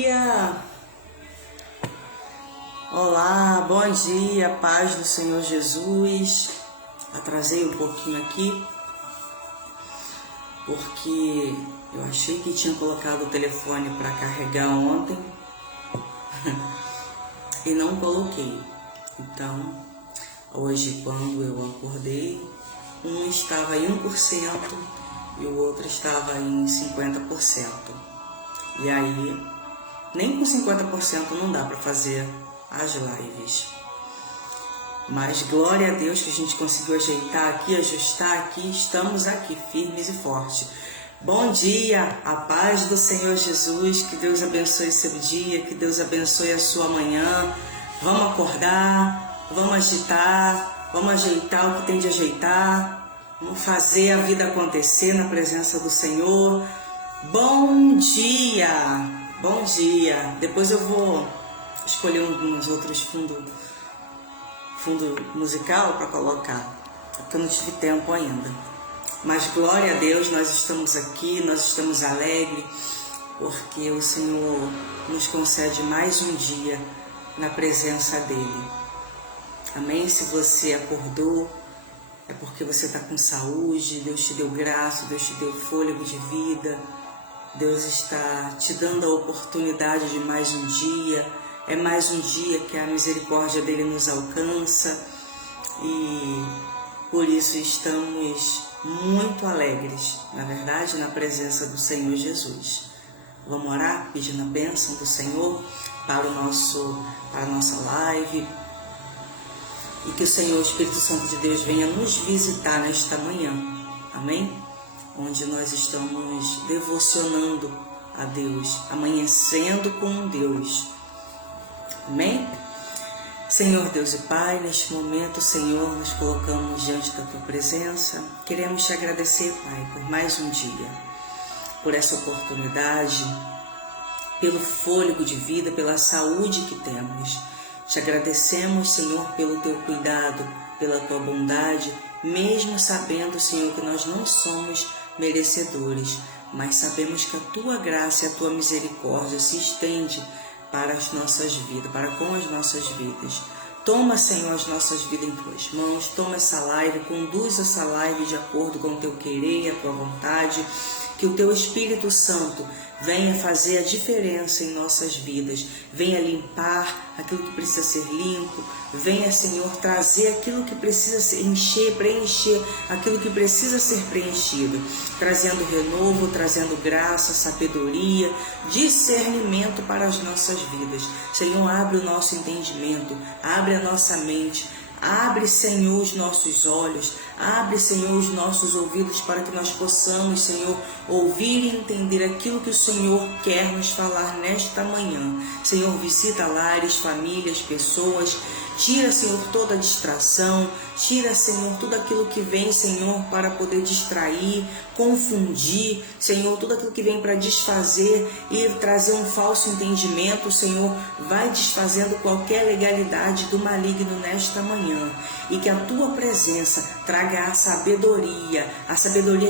Dia. Olá, bom dia, paz do Senhor Jesus. Atrasei um pouquinho aqui porque eu achei que tinha colocado o telefone para carregar ontem e não coloquei. Então, hoje quando eu acordei, um estava em 1% e o outro estava em 50%. E aí, nem com 50% não dá para fazer as lives. Mas glória a Deus que a gente conseguiu ajeitar aqui, ajustar aqui. Estamos aqui firmes e fortes. Bom dia, a paz do Senhor Jesus. Que Deus abençoe seu dia, que Deus abençoe a sua manhã. Vamos acordar, vamos agitar, vamos ajeitar o que tem de ajeitar. Vamos fazer a vida acontecer na presença do Senhor. Bom dia! Bom dia! Depois eu vou escolher uns outros fundo musical para colocar, porque eu não tive tempo ainda. Mas glória a Deus, nós estamos aqui, nós estamos alegres, porque o Senhor nos concede mais um dia na presença dEle. Amém? Se você acordou, é porque você está com saúde, Deus te deu graça, Deus te deu fôlego de vida. Deus está te dando a oportunidade de mais um dia. É mais um dia que a misericórdia dele nos alcança e por isso estamos muito alegres, na verdade, na presença do Senhor Jesus. Vamos orar pedindo a bênção do Senhor para a nossa live e que o Senhor, o Espírito Santo de Deus, venha nos visitar nesta manhã. Amém? Onde nós estamos devocionando a Deus, amanhecendo com Deus. Amém? Senhor Deus e Pai, neste momento, Senhor, nos colocamos diante da Tua presença. Queremos te agradecer, Pai, por mais um dia, por essa oportunidade, pelo fôlego de vida, pela saúde que temos. Te agradecemos, Senhor, pelo Teu cuidado, pela Tua bondade, mesmo sabendo, Senhor, que nós não somos merecedores, mas sabemos que a Tua graça e a Tua misericórdia se estende para as nossas vidas, para com as nossas vidas. Toma, Senhor, as nossas vidas em Tuas mãos, toma essa live, conduz essa live de acordo com o Teu querer e a Tua vontade, que o Teu Espírito Santo venha fazer a diferença em nossas vidas, venha limpar aquilo que precisa ser limpo, venha, Senhor, trazer aquilo que precisa ser preencher aquilo que precisa ser preenchido, trazendo renovo, trazendo graça, sabedoria, discernimento para as nossas vidas. Senhor, abre o nosso entendimento, abre a nossa mente, abre, Senhor, os nossos olhos, abre, Senhor, os nossos ouvidos para que nós possamos, Senhor, ouvir e entender aquilo que o Senhor quer nos falar nesta manhã. Senhor, visita lares, famílias, pessoas. Tira, Senhor, toda a distração, tira, Senhor, tudo aquilo que vem, Senhor, para poder distrair, confundir, Senhor, tudo aquilo que vem para desfazer e trazer um falso entendimento, Senhor, vai desfazendo qualquer legalidade do maligno nesta manhã. E que a Tua presença traga a sabedoria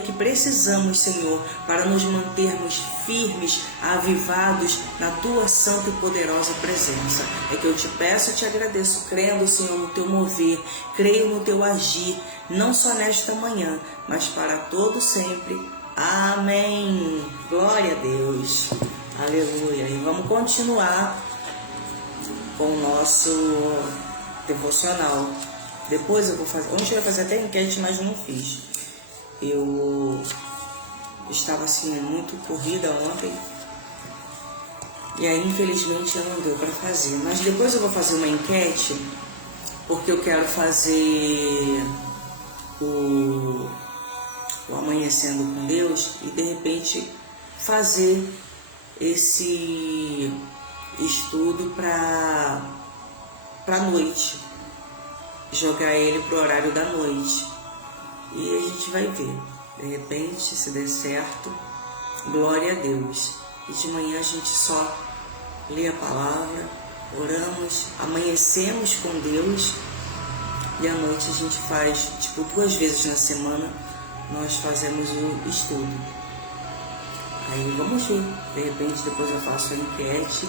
que precisamos, Senhor, para nos mantermos firmes, avivados na Tua santa e poderosa presença. É que eu te peço e te agradeço, crendo, Senhor, no Teu mover, creio no Teu agir, não só nesta manhã, mas para todo sempre. Amém. Glória a Deus. Aleluia. E vamos continuar com o nosso devocional. Depois eu vou fazer, ontem eu ia fazer até enquete, mas não fiz. Eu estava assim muito corrida ontem. E aí, infelizmente, não deu para fazer. Mas depois eu vou fazer uma enquete, porque eu quero fazer o Amanhecendo com Deus e, de repente, fazer esse estudo para noite. Jogar ele pro horário da noite. E a gente vai ver. De repente, se der certo, glória a Deus. E de manhã a gente só lê a palavra, oramos, amanhecemos com Deus e à noite a gente faz, 2 vezes na semana, nós fazemos o estudo. Aí vamos ver, de repente depois eu faço a enquete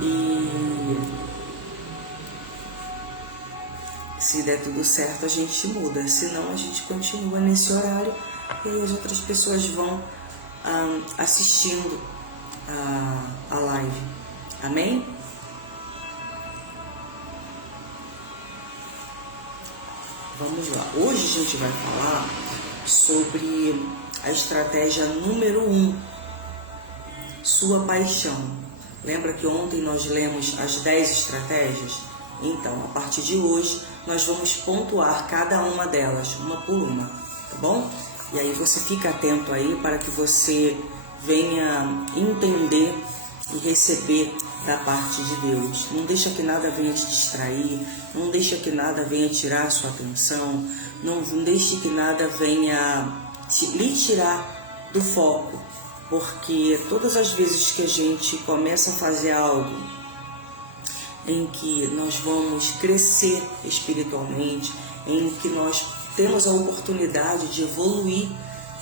e se der tudo certo a gente muda, senão a gente continua nesse horário e aí as outras pessoas vão assistindo a live. Amém? Vamos lá. Hoje a gente vai falar sobre a estratégia número 1, sua paixão. Lembra que ontem nós lemos as 10 estratégias? Então, a partir de hoje, nós vamos pontuar cada uma delas, uma por uma, tá bom? E aí você fica atento aí para que você venha entender e receber da parte de Deus. Não deixa que nada venha te distrair, não deixa que nada venha tirar a sua atenção, não deixe que nada venha lhe tirar do foco, porque todas as vezes que a gente começa a fazer algo em que nós vamos crescer espiritualmente, em que nós temos a oportunidade de evoluir,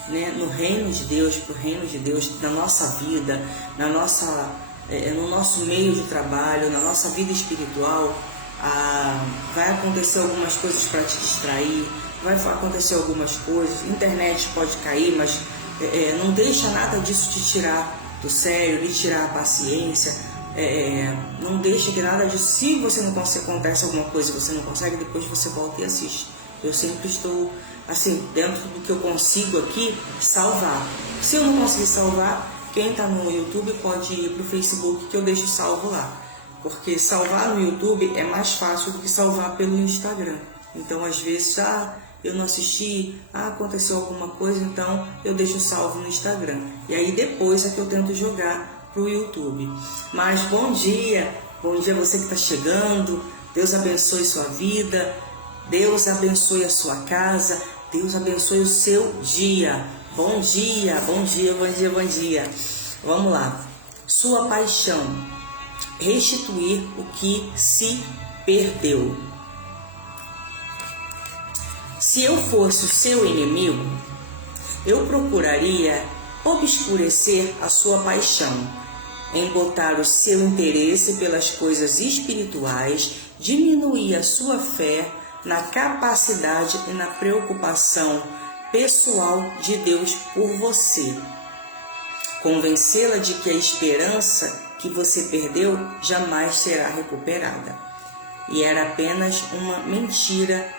né, no reino de Deus, para o reino de Deus, na nossa vida, no nosso meio de trabalho, na nossa vida espiritual, vai acontecer algumas coisas para te distrair, vai acontecer algumas coisas, internet pode cair, mas não deixa nada disso te tirar do sério, lhe tirar a paciência, não deixa que nada disso, se você não consegue, acontece alguma coisa e você não consegue, depois você volta e assiste. Eu sempre estou, assim, dentro do que eu consigo aqui, salvar. Se eu não conseguir salvar, quem está no YouTube pode ir para o Facebook que eu deixo salvo lá. Porque salvar no YouTube é mais fácil do que salvar pelo Instagram. Então, às vezes, eu não assisti, aconteceu alguma coisa, então eu deixo salvo no Instagram. E aí depois é que eu tento jogar para o YouTube. Mas bom dia você que está chegando. Deus abençoe sua vida. Deus abençoe a sua casa, Deus abençoe o seu dia. Bom dia, bom dia, bom dia, bom dia. Vamos lá. Sua paixão, restituir o que se perdeu. Se eu fosse o seu inimigo, eu procuraria obscurecer a sua paixão, embotar o seu interesse pelas coisas espirituais, diminuir a sua fé na capacidade e na preocupação pessoal de Deus por você. Convencê-la de que a esperança que você perdeu jamais será recuperada. E era apenas uma mentira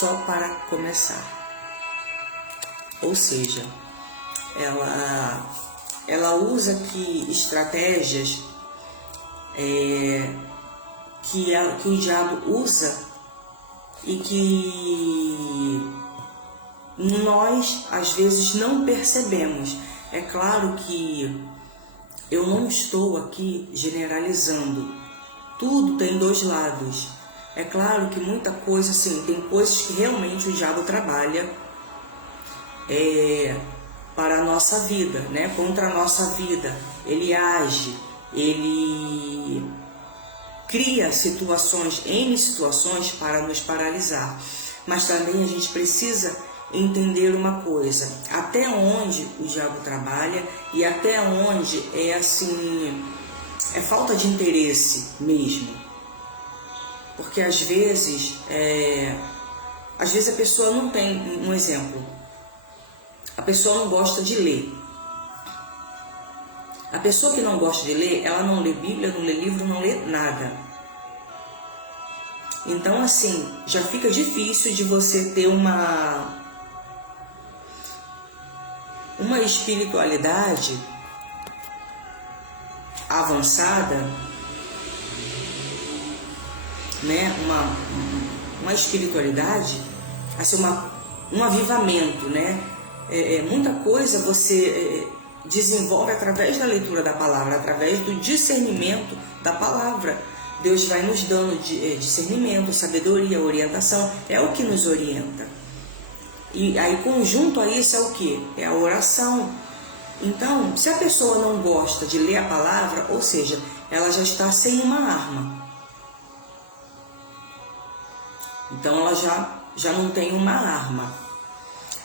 só para começar. Ou seja, ela usa aqui estratégias que o diabo usa e que nós às vezes não percebemos. É claro que eu não estou aqui generalizando, tudo tem dois lados. É claro que muita coisa, assim, tem coisas que realmente o diabo trabalha para a nossa vida, né? Contra a nossa vida. Ele age, ele cria situações, N situações para nos paralisar. Mas também a gente precisa entender uma coisa, até onde o diabo trabalha e até onde é falta de interesse mesmo. Porque às vezes a pessoa não tem, um exemplo, a pessoa não gosta de ler. A pessoa que não gosta de ler, ela não lê Bíblia, não lê livro, não lê nada. Então, assim, já fica difícil de você ter uma espiritualidade avançada, né? Uma espiritualidade, assim, um avivamento, né? Muita coisa você desenvolve através da leitura da palavra, através do discernimento da palavra. Deus vai nos dando discernimento, sabedoria, orientação, é o que nos orienta. E aí, conjunto a isso é o que? É a oração. Então, se a pessoa não gosta de ler a palavra, ou seja, ela já está sem uma arma. Então, ela já não tem uma arma.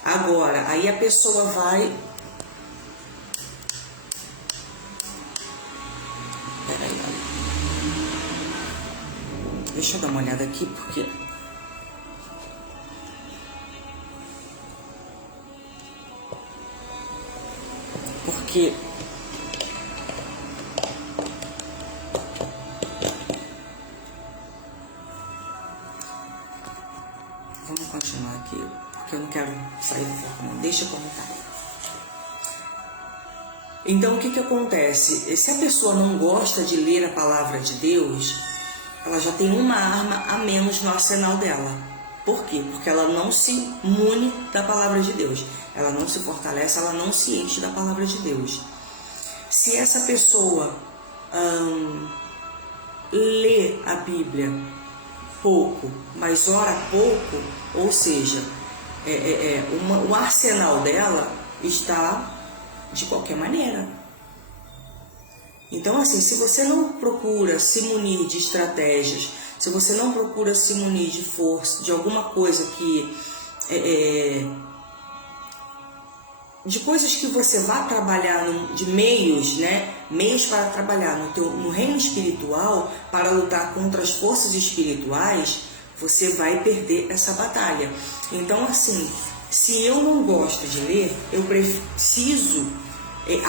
Agora, aí a pessoa vai deixa eu dar uma olhada aqui, porque vamos continuar aqui, porque eu não quero sair do foco, não. Deixa eu comentar. Então, o que acontece? Se a pessoa não gosta de ler a palavra de Deus, ela já tem uma arma a menos no arsenal dela. Por quê? Porque ela não se mune da palavra de Deus. Ela não se fortalece, ela não se enche da palavra de Deus. Se essa pessoa lê a Bíblia pouco, mas ora pouco, ou seja, o arsenal dela está de qualquer maneira. Então, assim, se você não procura se munir de estratégias, se você não procura se munir de força, de alguma coisa que de coisas que você vá trabalhar, de meios, né? Meios para trabalhar no reino espiritual, para lutar contra as forças espirituais, você vai perder essa batalha. Então, assim, se eu não gosto de ler, eu preciso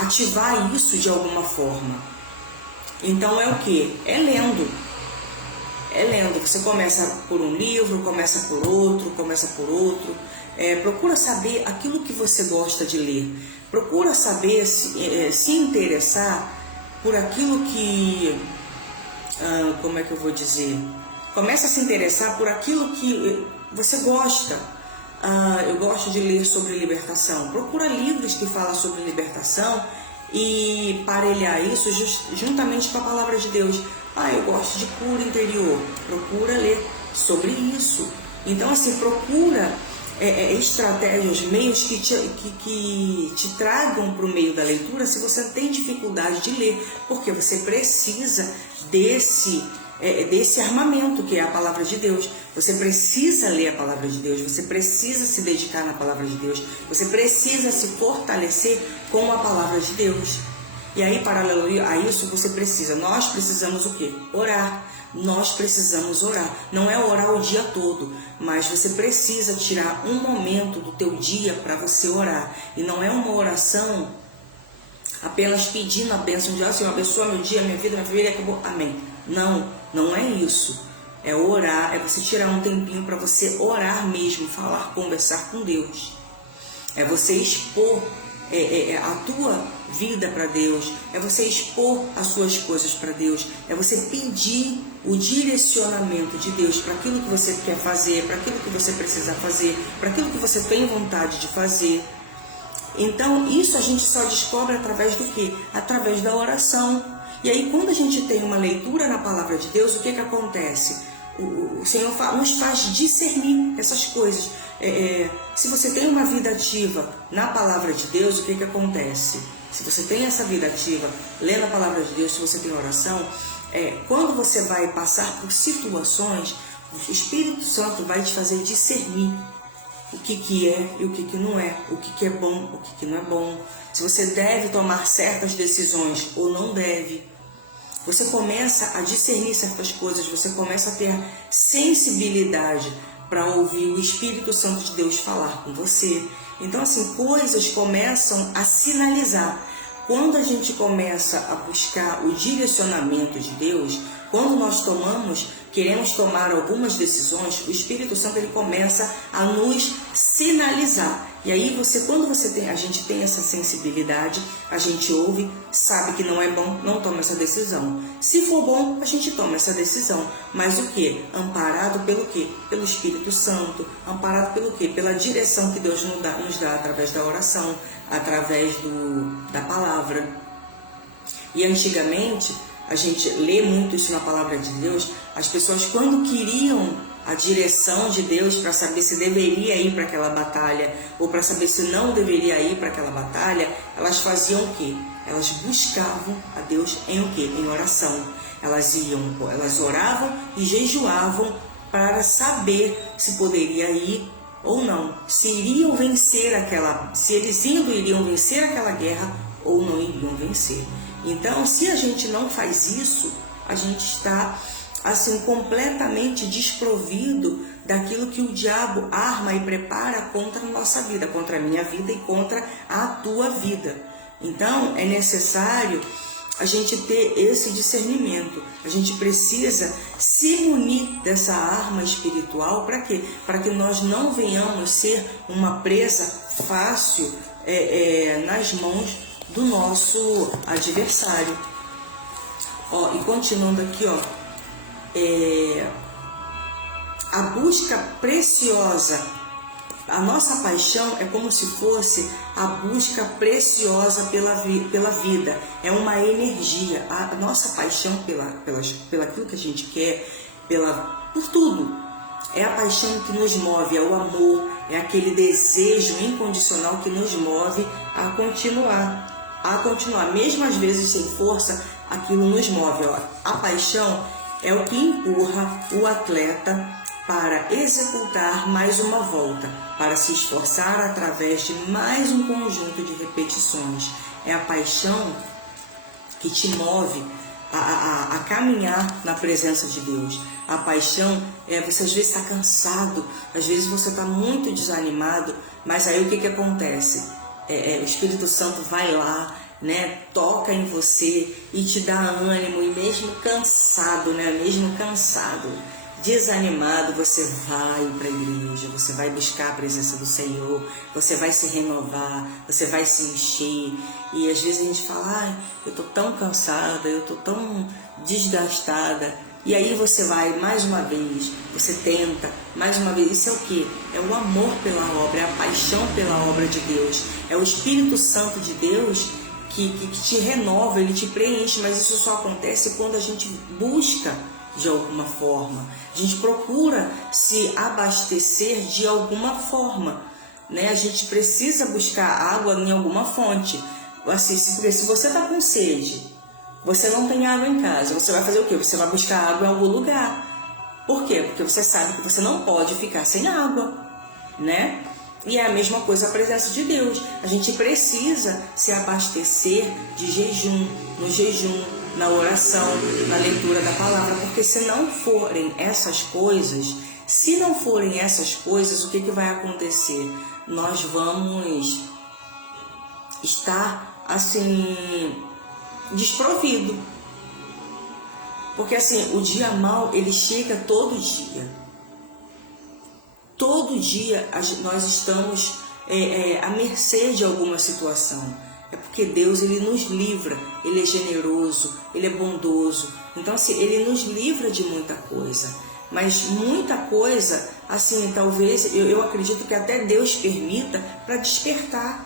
ativar isso de alguma forma. Então é o que? É lendo. É lendo. Você começa por um livro, começa por outro, procura saber aquilo que você gosta de ler. Procura saber, se interessar por aquilo que... como é que eu vou dizer? Começa a se interessar por aquilo que você gosta. Eu gosto de ler sobre libertação. Procura livros que falam sobre libertação e parelhar isso juntamente com a palavra de Deus. Eu gosto de cura interior. Procura ler sobre isso. Então, assim, procura estratégias, meios que te tragam para o meio da leitura se você tem dificuldade de ler, porque você precisa desse armamento que é a palavra de Deus. Você precisa ler a palavra de Deus, você precisa se dedicar na palavra de Deus, você precisa se fortalecer com a palavra de Deus. E aí, paralelo a isso, nós precisamos o quê? Orar. Nós precisamos orar. Não é orar o dia todo, mas você precisa tirar um momento do teu dia para você orar. E não é uma oração apenas pedindo a bênção de Deus, Senhor, abençoa meu dia, minha vida, minha família, acabou, amém. Não, não é isso. É orar, é você tirar um tempinho para você orar mesmo, falar, conversar com Deus. É você expor a tua vida para Deus, é você expor as suas coisas para Deus, é você pedir o direcionamento de Deus para aquilo que você quer fazer, para aquilo que você precisa fazer, para aquilo que você tem vontade de fazer. Então, isso a gente só descobre através do quê? Através da oração. E aí, quando a gente tem uma leitura na palavra de Deus, o que acontece? O Senhor nos faz discernir essas coisas. Se você tem uma vida ativa na palavra de Deus, o que acontece? Se você tem essa vida ativa, lendo a palavra de Deus, se você tem oração, quando você vai passar por situações, o Espírito Santo vai te fazer discernir o que é e o que não é, o que é bom, o que não é bom, se você deve tomar certas decisões ou não deve. Você começa a discernir certas coisas, você começa a ter sensibilidade para ouvir o Espírito Santo de Deus falar com você. Então, assim, coisas começam a sinalizar. Quando a gente começa a buscar o direcionamento de Deus, quando nós queremos tomar algumas decisões, o Espírito Santo ele começa a nos sinalizar. E aí quando a gente tem essa sensibilidade, a gente ouve, sabe que não é bom, não toma essa decisão. Se for bom, a gente toma essa decisão. Mas o quê? Amparado pelo quê? Pelo Espírito Santo. Amparado pelo quê? Pela direção que Deus nos dá através da oração, através da palavra. E antigamente, a gente lê muito isso na palavra de Deus, as pessoas quando queriam a direção de Deus para saber se deveria ir para aquela batalha ou para saber se não deveria ir para aquela batalha, elas faziam o quê? Elas buscavam a Deus em o quê? Em oração. Elas oravam e jejuavam para saber se poderia ir ou não, se iriam vencer se eles iriam vencer aquela guerra ou não iriam vencer. Então, se a gente não faz isso, a gente está assim, completamente desprovido daquilo que o diabo arma e prepara contra a nossa vida, contra a minha vida e contra a tua vida. Então, é necessário a gente ter esse discernimento. A gente precisa se munir dessa arma espiritual. Para quê? Para que nós não venhamos ser uma presa fácil nas mãos do nosso adversário. E continuando aqui, a busca preciosa, a nossa paixão é como se fosse a busca preciosa pela vida, é uma energia. A nossa paixão pelaquilo que a gente quer, por tudo, é a paixão que nos move, é o amor, é aquele desejo incondicional que nos move a continuar, mesmo às vezes sem força, aquilo nos move. A paixão é o que empurra o atleta para executar mais uma volta, para se esforçar através de mais um conjunto de repetições. É a paixão que te move a caminhar na presença de Deus. A paixão você às vezes está cansado, às vezes você está muito desanimado, mas aí o que acontece? O Espírito Santo vai lá, toca em você e te dá ânimo, e mesmo cansado, desanimado, você vai para a igreja, você vai buscar a presença do Senhor, você vai se renovar, você vai se encher. E às vezes a gente fala, eu estou tão cansada, eu estou tão desgastada. E aí você vai mais uma vez, você tenta mais uma vez. Isso é o quê? É o amor pela obra, é a paixão pela obra de Deus. É o Espírito Santo de Deus que te renova, ele te preenche, mas isso só acontece quando a gente busca de alguma forma. A gente procura se abastecer de alguma forma, A gente precisa buscar água em alguma fonte. Assim, se você está com sede, você não tem água em casa, você vai fazer o quê? Você vai buscar água em algum lugar. Por quê? Porque você sabe que você não pode ficar sem água, E é a mesma coisa a presença de Deus. A gente precisa se abastecer de jejum, no jejum, na oração, na leitura da palavra, porque se não forem essas coisas, o que vai acontecer? Nós vamos estar assim desprovido, porque assim o dia mau ele chega todo dia. Todo dia nós estamos à mercê de alguma situação. É porque Deus ele nos livra, ele é generoso, ele é bondoso. Então assim, ele nos livra de muita coisa. Mas muita coisa, assim, talvez, eu acredito que até Deus permita para despertar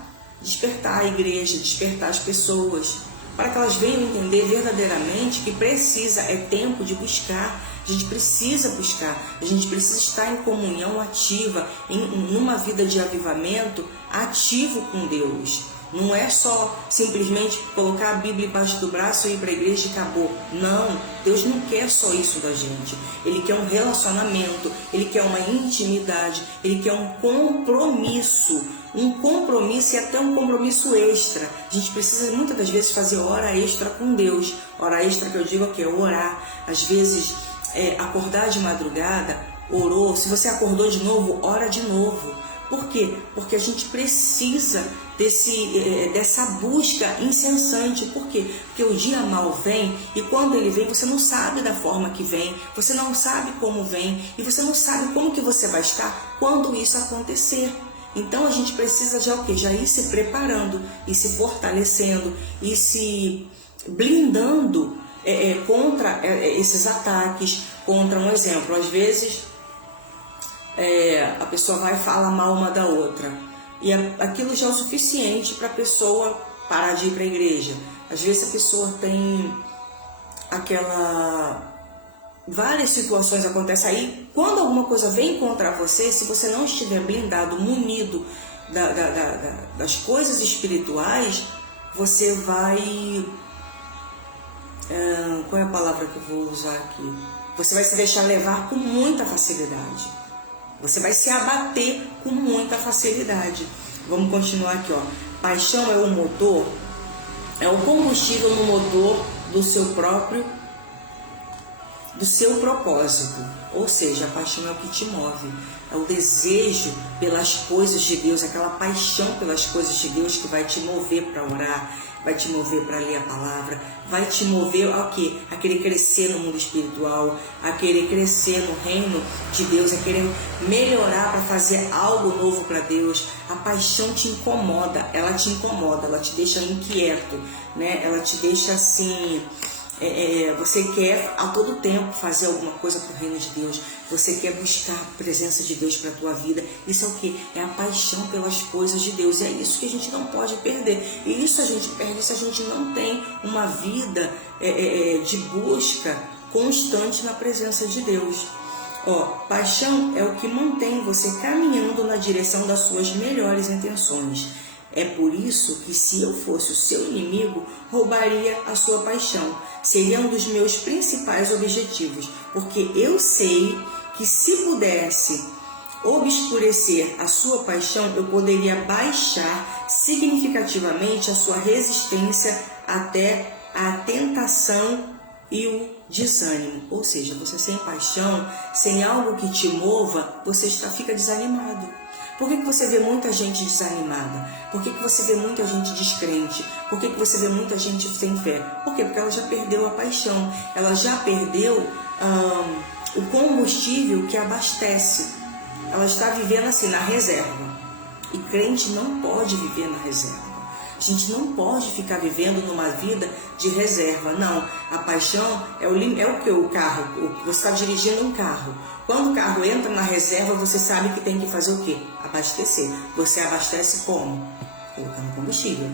a igreja, despertar as pessoas, para que elas venham entender verdadeiramente que é tempo de buscar. A gente precisa buscar, a gente precisa estar em comunhão ativa, numa vida de avivamento ativo com Deus. Não é só simplesmente colocar a Bíblia embaixo do braço e ir para a igreja e acabou. Não, Deus não quer só isso da gente. Ele quer um relacionamento, Ele quer uma intimidade, Ele quer um compromisso e até um compromisso extra. A gente precisa muitas das vezes fazer hora extra com Deus. Hora extra que eu digo aqui é orar. Às vezes acordar de madrugada, orou. Se você acordou de novo, ora de novo. Por quê? Porque a gente precisa dessa busca incessante. Por quê? Porque o dia mau vem, e quando ele vem, você não sabe da forma que vem, você não sabe como vem, e você não sabe como que você vai estar quando isso acontecer. Então a gente precisa já ir se preparando, e se fortalecendo, e se blindando contra esses ataques, contra um exemplo. Às vezes a pessoa vai falar mal uma da outra, e aquilo já é o suficiente para a pessoa parar de ir para a igreja. Às vezes a pessoa tem várias situações acontecem aí, quando alguma coisa vem contra você, se você não estiver blindado, munido das coisas espirituais, você vai... qual é a palavra que eu vou usar aqui? Você vai se deixar levar com muita facilidade. Você vai se abater com muita facilidade. Vamos continuar aqui, Paixão é o motor, é o combustível no motor do seu próprio do seu propósito. Ou seja, a paixão é o que te move, é o desejo pelas coisas de Deus, aquela paixão pelas coisas de Deus que vai te mover para orar, vai te mover para ler a palavra, vai te mover ao quê? A querer crescer no mundo espiritual, a querer crescer no reino de Deus, a querer melhorar para fazer algo novo para Deus. A paixão te incomoda, ela te deixa inquieto, né? Ela te deixa assim... você quer a todo tempo fazer alguma coisa para o reino de Deus, você quer buscar a presença de Deus para a tua vida. Isso é o que? É a paixão pelas coisas de Deus, e é isso que a gente não pode perder, e isso a gente perde se a gente não tem uma vida de busca constante na presença de Deus. Paixão é o que mantém você caminhando na direção das suas melhores intenções. É por isso que, se eu fosse o seu inimigo, roubaria a sua paixão. Seria um dos meus principais objetivos, porque eu sei que, se pudesse obscurecer a sua paixão, eu poderia baixar significativamente a sua resistência até a tentação e o desânimo. Ou seja, você sem paixão, sem algo que te mova, você fica desanimado. Por que você vê muita gente desanimada? Por que você vê muita gente descrente? Por que você vê muita gente sem fé? Por quê? Porque ela já perdeu a paixão, ela já perdeu o combustível que abastece. Ela está vivendo assim, na reserva. E crente não pode viver na reserva. A gente não pode ficar vivendo numa vida de reserva, não. A paixão é o que? O carro. Você está dirigindo um carro. Quando o carro entra na reserva, você sabe que tem que fazer o quê? Abastecer. Você abastece como? Colocando combustível.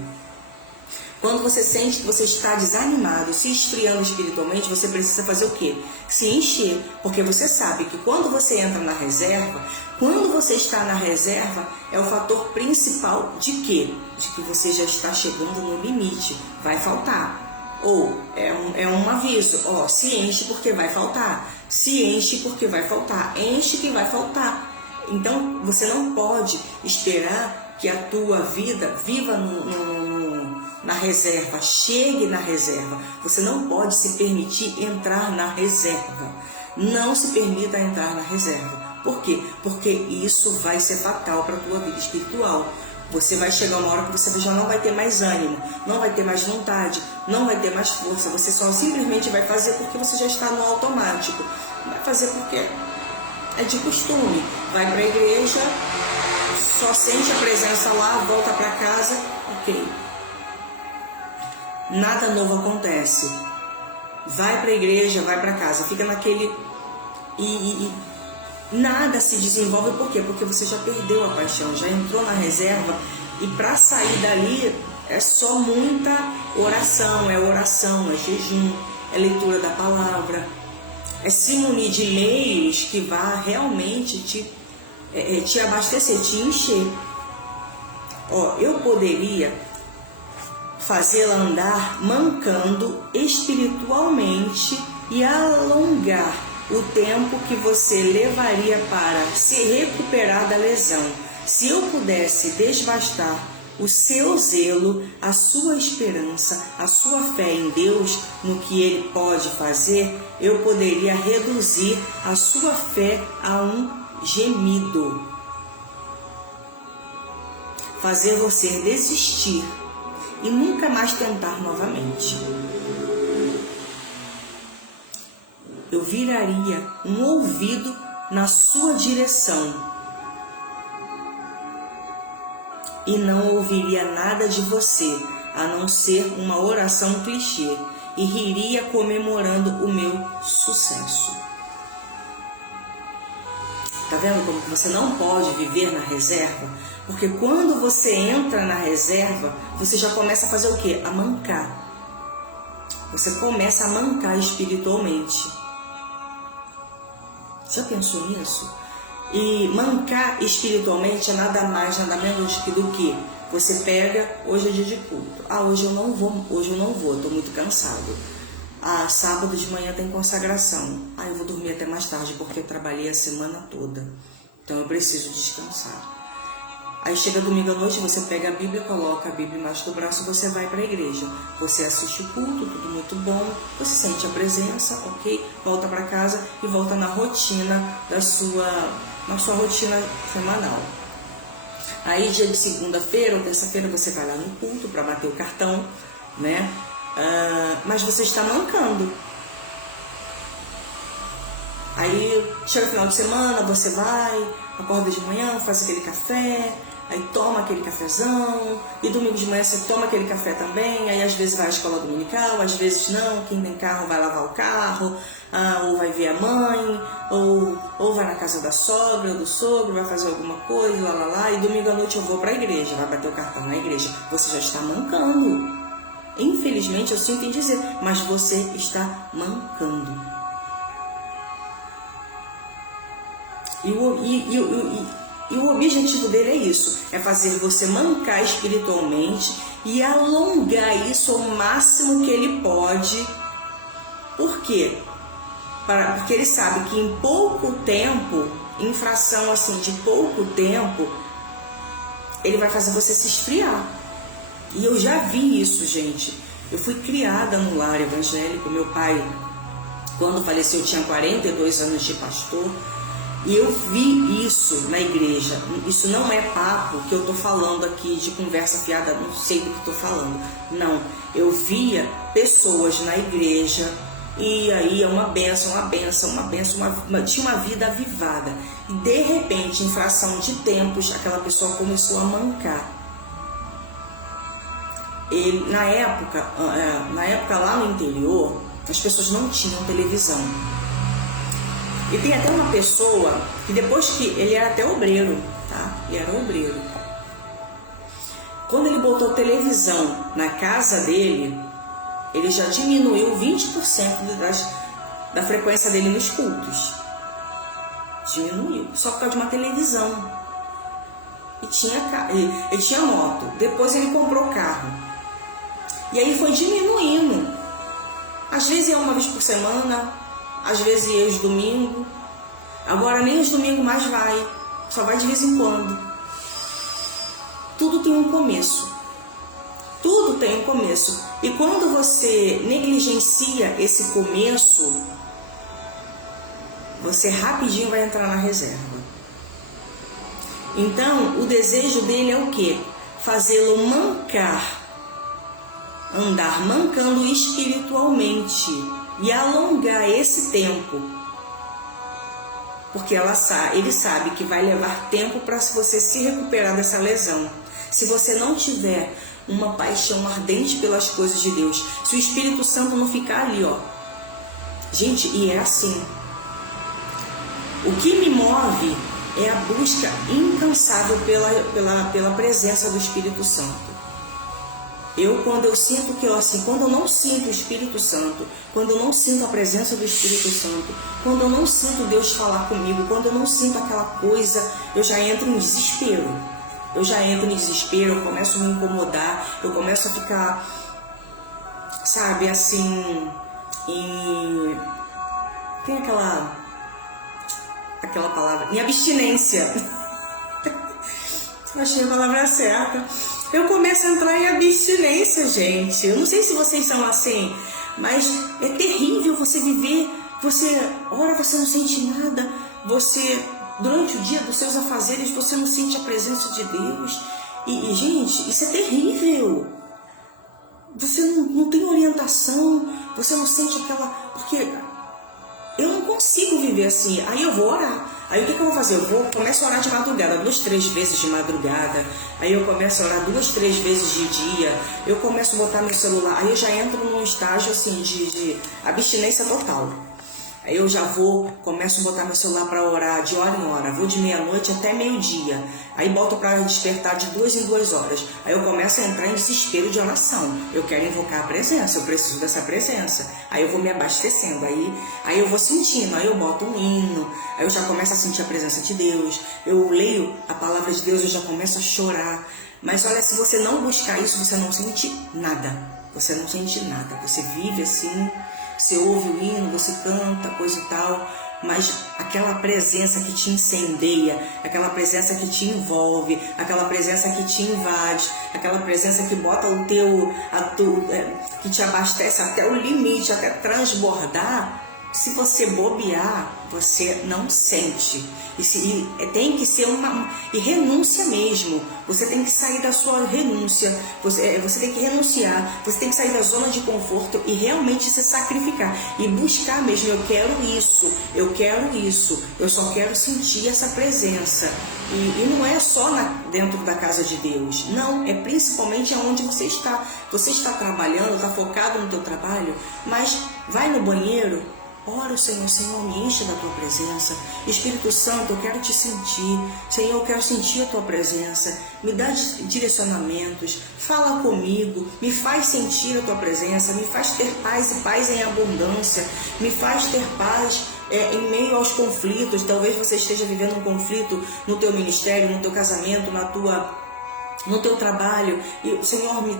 Quando você sente que você está desanimado, se esfriando espiritualmente, você precisa fazer o quê? Se encher. Porque você sabe que quando você entra na reserva, quando você está na reserva, é o fator principal de quê? De que você já está chegando no limite. Vai faltar. Ou é um aviso. Se enche porque vai faltar. Se enche porque vai faltar. Enche que vai faltar. Então, você não pode esperar que a tua vida viva na reserva, chegue na reserva. Você não pode se permitir entrar na reserva. Não se permita entrar na reserva. Por quê? Porque isso vai ser fatal para a tua vida espiritual. Você vai chegar uma hora que você já não vai ter mais ânimo, não vai ter mais vontade, não vai ter mais força. Você só simplesmente vai fazer porque você já está no automático. Vai fazer porque é de costume. Vai para a igreja, só sente a presença lá, volta para casa, ok. Nada novo acontece. Vai para a igreja, vai para casa, fica naquele... E nada se desenvolve. Por quê? Porque você já perdeu a paixão, já entrou na reserva, e para sair dali é só muita oração, é jejum, é leitura da palavra, é se munir de meios que vá realmente te abastecer, te encher. Eu poderia fazê-la andar mancando espiritualmente e alongar o tempo que você levaria para se recuperar da lesão. Se eu pudesse desbastar o seu zelo, a sua esperança, a sua fé em Deus, no que Ele pode fazer, eu poderia reduzir a sua fé a um gemido. Fazer você desistir e nunca mais tentar novamente. Eu viraria um ouvido na sua direção e não ouviria nada de você, a não ser uma oração clichê, e riria comemorando o meu sucesso. Tá vendo como você não pode viver na reserva? Porque quando você entra na reserva, você já começa a fazer o quê? A mancar. Você começa a mancar espiritualmente. Já pensou nisso? E mancar espiritualmente é nada mais, nada menos do que você pega, hoje é dia de culto. Hoje eu não vou, estou muito cansado. Sábado de manhã tem consagração. Eu vou dormir até mais tarde porque eu trabalhei a semana toda. Então eu preciso descansar. Aí chega domingo à noite, você pega a Bíblia, coloca a Bíblia embaixo do braço e você vai para a igreja. Você assiste o culto, tudo muito bom, você sente a presença, ok? Volta para casa e volta na rotina na sua rotina semanal. Aí dia de segunda-feira ou terça-feira você vai lá no culto para bater o cartão, né? Mas você está mancando. Aí chega o final de semana, você vai, acorda de manhã, faz aquele café, aí toma aquele cafezão, e domingo de manhã você toma aquele café também, aí às vezes vai à escola dominical, às vezes não, quem tem carro vai lavar o carro, ou vai ver a mãe, ou vai na casa da sogra ou do sogro, vai fazer alguma coisa, lá, e domingo à noite eu vou para a igreja, vai bater o cartão na igreja. Você já está mancando. Infelizmente eu sinto em dizer, mas você está mancando. E o objetivo dele é isso, é fazer você mancar espiritualmente e alongar isso ao máximo que ele pode. Por quê? Porque ele sabe que em pouco tempo, em fração assim de pouco tempo, ele vai fazer você se esfriar. E eu já vi isso, gente. Eu fui criada no lar evangélico. Meu pai, quando faleceu, tinha 42 anos de pastor. E eu vi isso na igreja. Isso não é papo que eu estou falando aqui de conversa fiada, não sei do que estou falando. Não, eu via pessoas na igreja e aí é uma benção, tinha uma vida avivada. E de repente, em fração de tempos, aquela pessoa começou a mancar. E na época lá no interior, as pessoas não tinham televisão. E tem até uma pessoa que depois que ele era até obreiro, tá? Ele era obreiro. Quando ele botou televisão na casa dele, ele já diminuiu 20% da frequência dele nos cultos. Diminuiu, só por causa de uma televisão. Ele tinha moto, depois ele comprou carro. E aí foi diminuindo. Às vezes é uma vez por semana, às vezes ia os domingos. Agora nem os domingos mais vai, só vai de vez em quando. Tudo tem um começo. Tudo tem um começo. E quando você negligencia esse começo, você rapidinho vai entrar na reserva. Então, o desejo dele é o quê? Fazê-lo mancar. Andar mancando espiritualmente. E alongar esse tempo. Porque ele sabe que vai levar tempo para você se recuperar dessa lesão. Se você não tiver uma paixão ardente pelas coisas de Deus, se o Espírito Santo não ficar ali, ó. Gente, e é assim. O que me move é a busca incansável pela presença do Espírito Santo. Quando eu sinto quando eu não sinto o Espírito Santo, quando eu não sinto a presença do Espírito Santo, quando eu não sinto Deus falar comigo, quando eu não sinto aquela coisa, eu já entro em desespero. Eu começo a me incomodar, eu começo a ficar, sabe, assim, tem aquela palavra, em abstinência. Eu achei a palavra certa. Eu começo a entrar em abstinência, gente. Eu não sei se vocês são assim, mas é terrível você viver. Você não sente nada. Durante o dia dos seus afazeres, você não sente a presença de Deus. E gente, isso é terrível. Você não tem orientação. Você não sente porque eu não consigo viver assim. Aí eu vou orar. Aí o que eu vou fazer? Eu começo a orar de madrugada, 2, 3 vezes de madrugada. Aí eu começo a orar 2, 3 vezes de dia. Eu começo a botar meu celular. Aí eu já entro num estágio assim de abstinência total. Aí eu já começo a botar meu celular para orar de hora em hora. Vou de meia-noite até meio-dia. Aí boto para despertar de 2 em 2 horas. Aí eu começo a entrar em desespero de oração. Eu quero invocar a presença, eu preciso dessa presença. Aí eu vou me abastecendo. Aí eu vou sentindo, aí eu boto um hino. Aí eu já começo a sentir a presença de Deus. Eu leio a palavra de Deus, eu já começo a chorar. Mas olha, se você não buscar isso, você não sente nada. Você não sente nada. Você vive assim... Você ouve o hino, você canta, coisa e tal, mas aquela presença que te incendeia, aquela presença que te envolve, aquela presença que te invade, aquela presença que bota que te abastece até o limite, até transbordar. Se você bobear, você não sente. E tem que ser e renúncia mesmo. Você tem que sair da sua renúncia. Você tem que renunciar. Você tem que sair da zona de conforto e realmente se sacrificar. E buscar mesmo. Eu quero isso. Eu quero isso. Eu só quero sentir essa presença. E não é só dentro da casa de Deus. Não, é principalmente aonde você está. Você está trabalhando, está focado no teu trabalho, mas vai no banheiro. Ora o Senhor, Senhor, me enche da Tua presença. Espírito Santo, eu quero Te sentir. Senhor, eu quero sentir a Tua presença. Me dá direcionamentos. Fala comigo. Me faz sentir a Tua presença. Me faz ter paz e paz em abundância. Me faz ter paz em meio aos conflitos. Talvez você esteja vivendo um conflito no teu ministério, no teu casamento, no teu trabalho. E o Senhor me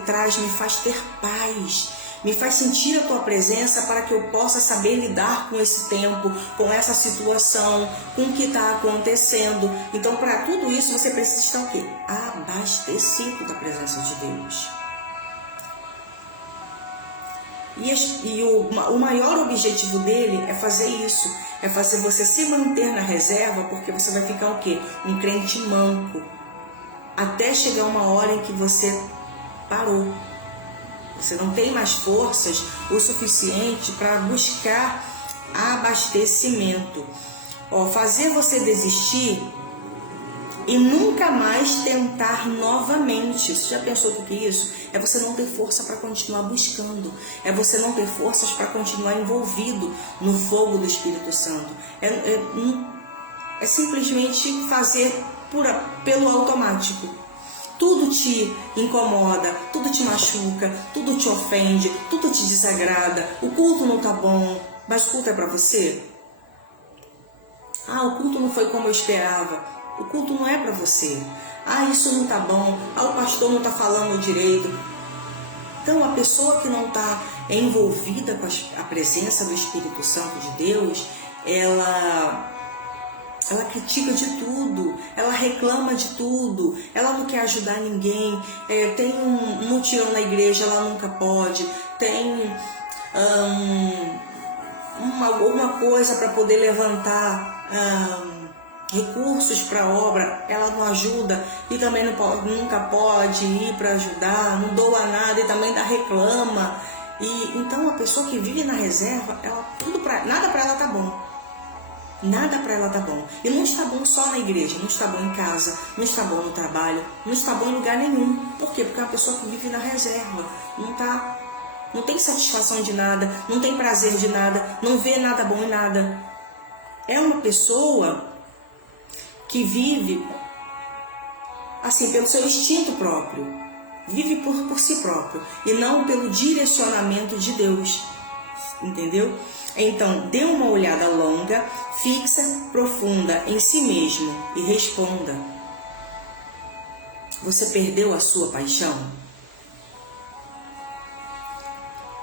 faz ter paz. Me faz sentir a Tua presença para que eu possa saber lidar com esse tempo, com essa situação, com o que está acontecendo. Então, para tudo isso, você precisa estar o quê? Abastecido da presença de Deus. E o maior objetivo dele é fazer isso. É fazer você se manter na reserva, porque você vai ficar o quê? Um crente manco. Até chegar uma hora em que você parou. Você não tem mais forças o suficiente para buscar abastecimento. Fazer você desistir e nunca mais tentar novamente. Você já pensou o que é isso? É você não ter força para continuar buscando. É você não ter forças para continuar envolvido no fogo do Espírito Santo. É simplesmente fazer pelo automático. Tudo te incomoda, tudo te machuca, tudo te ofende, tudo te desagrada. O culto não tá bom, mas o culto é para você? O culto não foi como eu esperava. O culto não é para você. Isso não tá bom. O pastor não tá falando direito. Então, a pessoa que não tá envolvida com a presença do Espírito Santo de Deus, ela critica de tudo, ela reclama de tudo, ela não quer ajudar ninguém, tem um mutirão na igreja, ela nunca pode, tem alguma coisa para poder levantar recursos para a obra, ela não ajuda e também nunca pode ir para ajudar, não doa nada e também reclama. E então a pessoa que vive na reserva, nada para ela tá bom. Nada para ela tá bom. E não está bom só na igreja, não está bom em casa, não está bom no trabalho, não está bom em lugar nenhum. Por quê? Porque é uma pessoa que vive na reserva, não tem satisfação de nada, não tem prazer de nada, não vê nada bom em nada. É uma pessoa que vive assim pelo seu instinto próprio, vive por si próprio e não pelo direcionamento de Deus. Entendeu? Então, dê uma olhada longa, fixa, profunda em si mesmo e responda: você perdeu a sua paixão?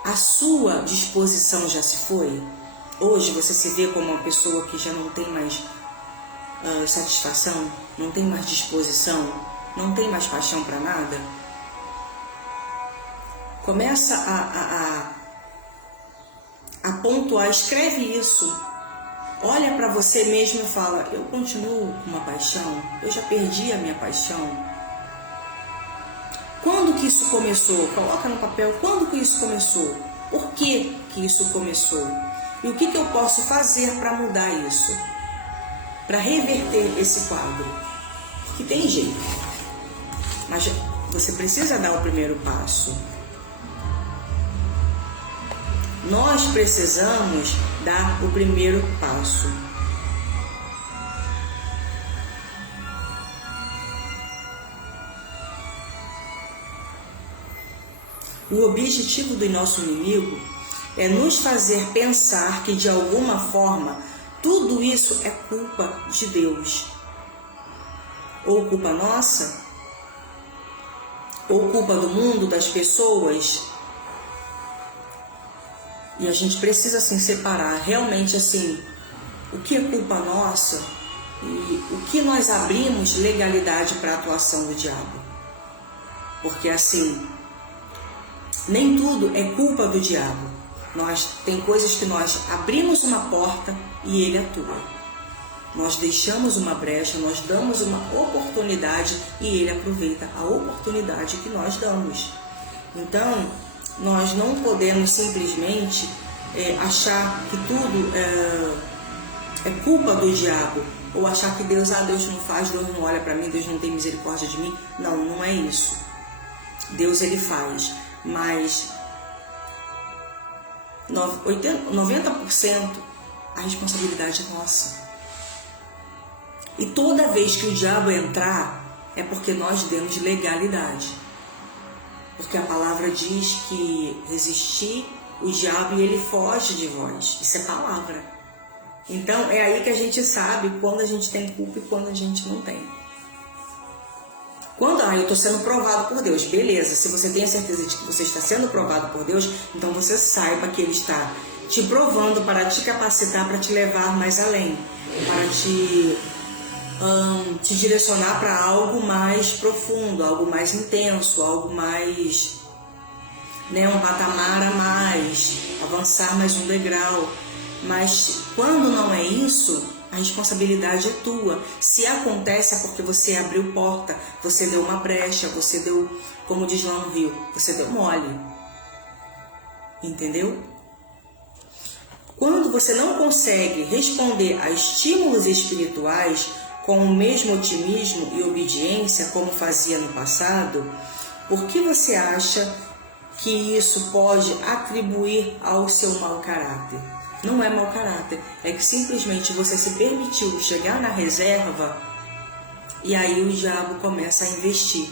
A sua disposição já se foi? Hoje você se vê como uma pessoa que já não tem mais satisfação, não tem mais disposição, não tem mais paixão para nada? Começa a pontuar, escreve isso, olha para você mesmo e fala: eu continuo com uma paixão? Eu já perdi a minha paixão? Quando que isso começou? Coloca no papel quando que isso começou, por que que isso começou e o que eu posso fazer para mudar isso, para reverter esse quadro, que tem jeito, mas você precisa dar o primeiro passo. Nós precisamos dar o primeiro passo. O objetivo do nosso inimigo é nos fazer pensar que de alguma forma tudo isso é culpa de Deus. Ou culpa nossa, ou culpa do mundo, das pessoas. E a gente precisa assim separar, realmente assim, o que é culpa nossa e o que nós abrimos legalidade para a atuação do diabo. Porque assim, nem tudo é culpa do diabo. Tem coisas que nós abrimos uma porta e ele atua. Nós deixamos uma brecha, nós damos uma oportunidade e ele aproveita a oportunidade que nós damos. Então, nós não podemos simplesmente achar que tudo é culpa do diabo, ou achar que Deus não faz, Deus não olha para mim, Deus não tem misericórdia de mim. Não, não é isso. Deus ele faz, mas 90% a responsabilidade é nossa. E toda vez que o diabo entrar, é porque nós demos legalidade. Porque a palavra diz que resistir o diabo e ele foge de vós. Isso é palavra. Então é aí que a gente sabe quando a gente tem culpa e quando a gente não tem. Quando eu estou sendo provado por Deus, beleza. Se você tem a certeza de que você está sendo provado por Deus, então você saiba que Ele está te provando para te capacitar, para te levar mais além, para te direcionar para algo mais profundo, algo mais intenso, algo mais, um patamar a mais, avançar mais um degrau. Mas quando não é isso, a responsabilidade é tua. Se acontece é porque você abriu porta, você deu uma brecha, você deu, como diz lá no Rio, você deu mole. Entendeu? Quando você não consegue responder a estímulos espirituais com o mesmo otimismo e obediência como fazia no passado, por que você acha que isso pode atribuir ao seu mau caráter? Não é mau caráter, é que simplesmente você se permitiu chegar na reserva e aí o diabo começa a investir.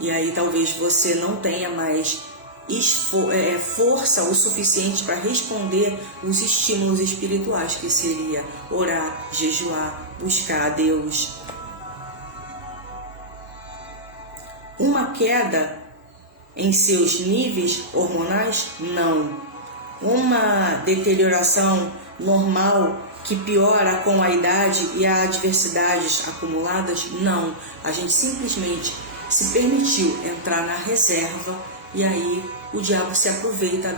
E aí talvez você não tenha mais força o suficiente para responder os estímulos espirituais, que seria orar, jejuar, buscar a Deus. Uma queda em seus níveis hormonais? Não. Uma deterioração normal que piora com a idade e as adversidades acumuladas? Não. A gente simplesmente se permitiu entrar na reserva e aí o diabo se aproveita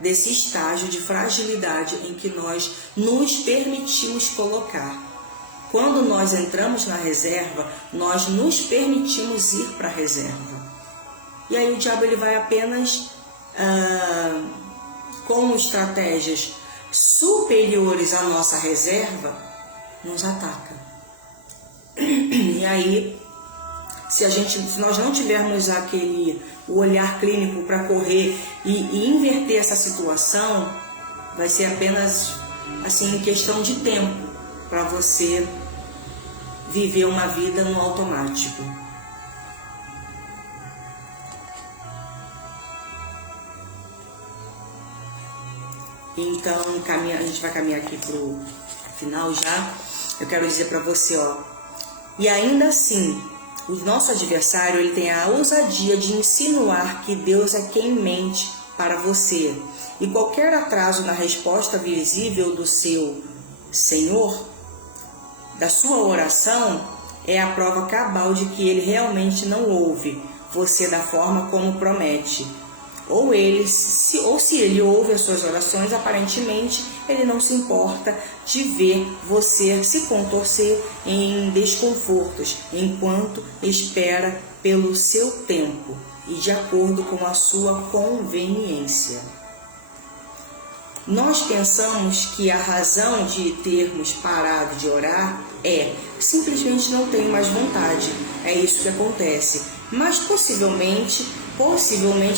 desse estágio de fragilidade em que nós nos permitimos colocar. Quando nós entramos na reserva, nós nos permitimos ir para a reserva. E aí o diabo ele vai apenas com estratégias superiores à nossa reserva, nos ataca. E aí, se nós não tivermos o olhar clínico para correr e inverter essa situação, vai ser apenas assim questão de tempo para você viver uma vida no automático. Então, a gente vai caminhar aqui para o final já. Eu quero dizer para você, e ainda assim, o nosso adversário ele tem a ousadia de insinuar que Deus é quem mente para você. E qualquer atraso na resposta visível do seu Senhor, da sua oração, é a prova cabal de que ele realmente não ouve você da forma como promete. Ou se ele ouve as suas orações, aparentemente ele não se importa de ver você se contorcer em desconfortos, enquanto espera pelo seu tempo e de acordo com a sua conveniência. Nós pensamos que a razão de termos parado de orar é simplesmente não tenho mais vontade. É isso que acontece. Mas possivelmente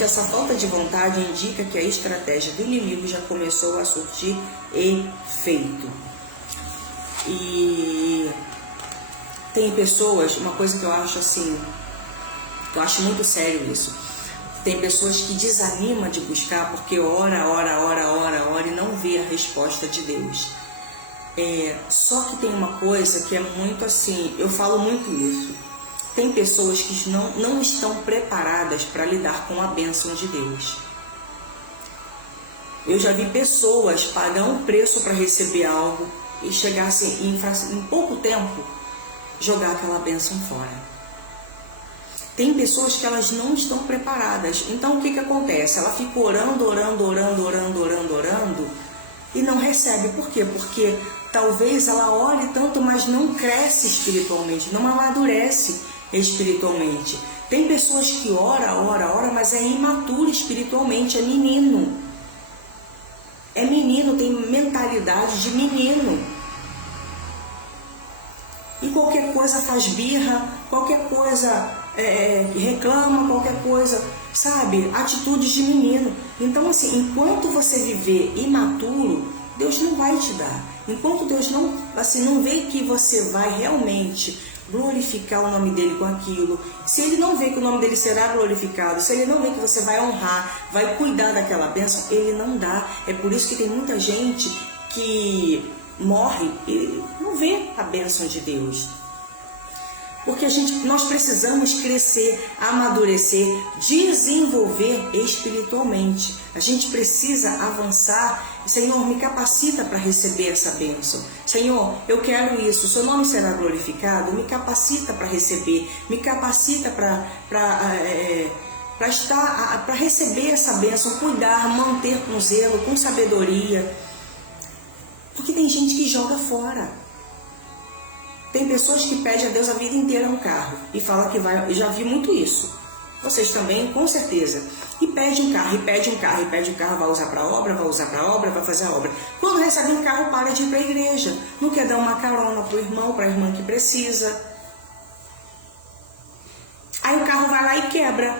essa falta de vontade indica que a estratégia do inimigo já começou a surtir efeito. E tem pessoas, uma coisa que eu acho eu acho muito sério isso. Tem pessoas que desanimam de buscar porque ora e não vê a resposta de Deus. Só que tem uma coisa que é muito eu falo muito isso. Tem pessoas que não estão preparadas para lidar com a bênção de Deus. Eu já vi pessoas pagar um preço para receber algo e chegar assim, em pouco tempo, jogar aquela bênção fora. Tem pessoas que elas não estão preparadas. Então o que acontece? Ela fica orando e não recebe. Por quê? Porque talvez ela ore tanto, mas não cresce espiritualmente, não amadurece espiritualmente. Tem pessoas que ora, mas é imaturo espiritualmente, é menino. É menino, tem mentalidade de menino. E qualquer coisa faz birra, qualquer coisa reclama, qualquer coisa, sabe? Atitudes de menino. Então, assim, enquanto você viver imaturo, Deus não vai te dar. Enquanto Deus não vê que você vai realmente glorificar o nome dele com aquilo, se ele não vê que o nome dele será glorificado, se ele não vê que você vai honrar, vai cuidar daquela bênção, ele não dá. É por isso que tem muita gente que morre e não vê a bênção de Deus. Porque nós precisamos crescer, amadurecer, desenvolver espiritualmente. A gente precisa avançar. Senhor, me capacita para receber essa bênção. Senhor, eu quero isso. O seu nome será glorificado. Me capacita para receber. Me capacita para receber essa bênção, cuidar, manter com zelo, com sabedoria. Porque tem gente que joga fora. Tem pessoas que pedem a Deus a vida inteira um carro e fala que vai. Eu já vi muito isso. Vocês também, com certeza. E pede um carro, vai usar para obra, vai fazer a obra. Quando recebe um carro, para de ir para a igreja. Não quer dar uma carona para o irmão, para a irmã que precisa. Aí o carro vai lá e quebra.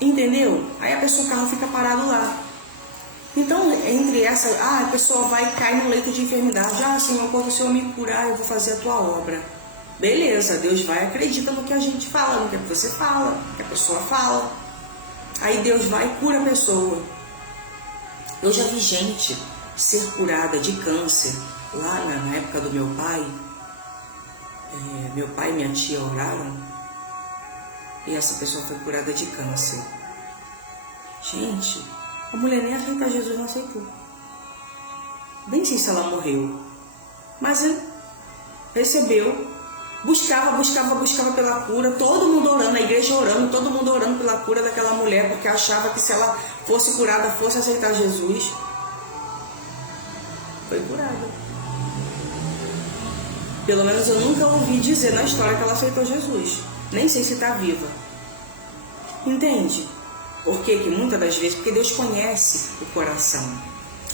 Entendeu? Aí o carro fica parado lá. Então, entre essa, a pessoa vai cair no leito de enfermidade. Senhor, quando o Senhor me curar, eu vou fazer a tua obra. Beleza, Deus vai, acredita no que a gente fala, no que você fala, no que a pessoa fala. Aí Deus vai e cura a pessoa. Eu já vi gente ser curada de câncer. Lá na época do meu pai e minha tia oraram. E essa pessoa foi curada de câncer. Gente, a mulher nem aceitar Jesus, não aceitou. Nem sei se ela morreu. Mas recebeu. Buscava pela cura. Todo mundo orando, a igreja orando, todo mundo orando pela cura daquela mulher, porque achava que se ela fosse curada, fosse aceitar Jesus. Foi curada. Pelo menos eu nunca ouvi dizer na história que ela aceitou Jesus. Nem sei se está viva. Entende? Por quê? Que muitas das vezes, porque Deus conhece o coração.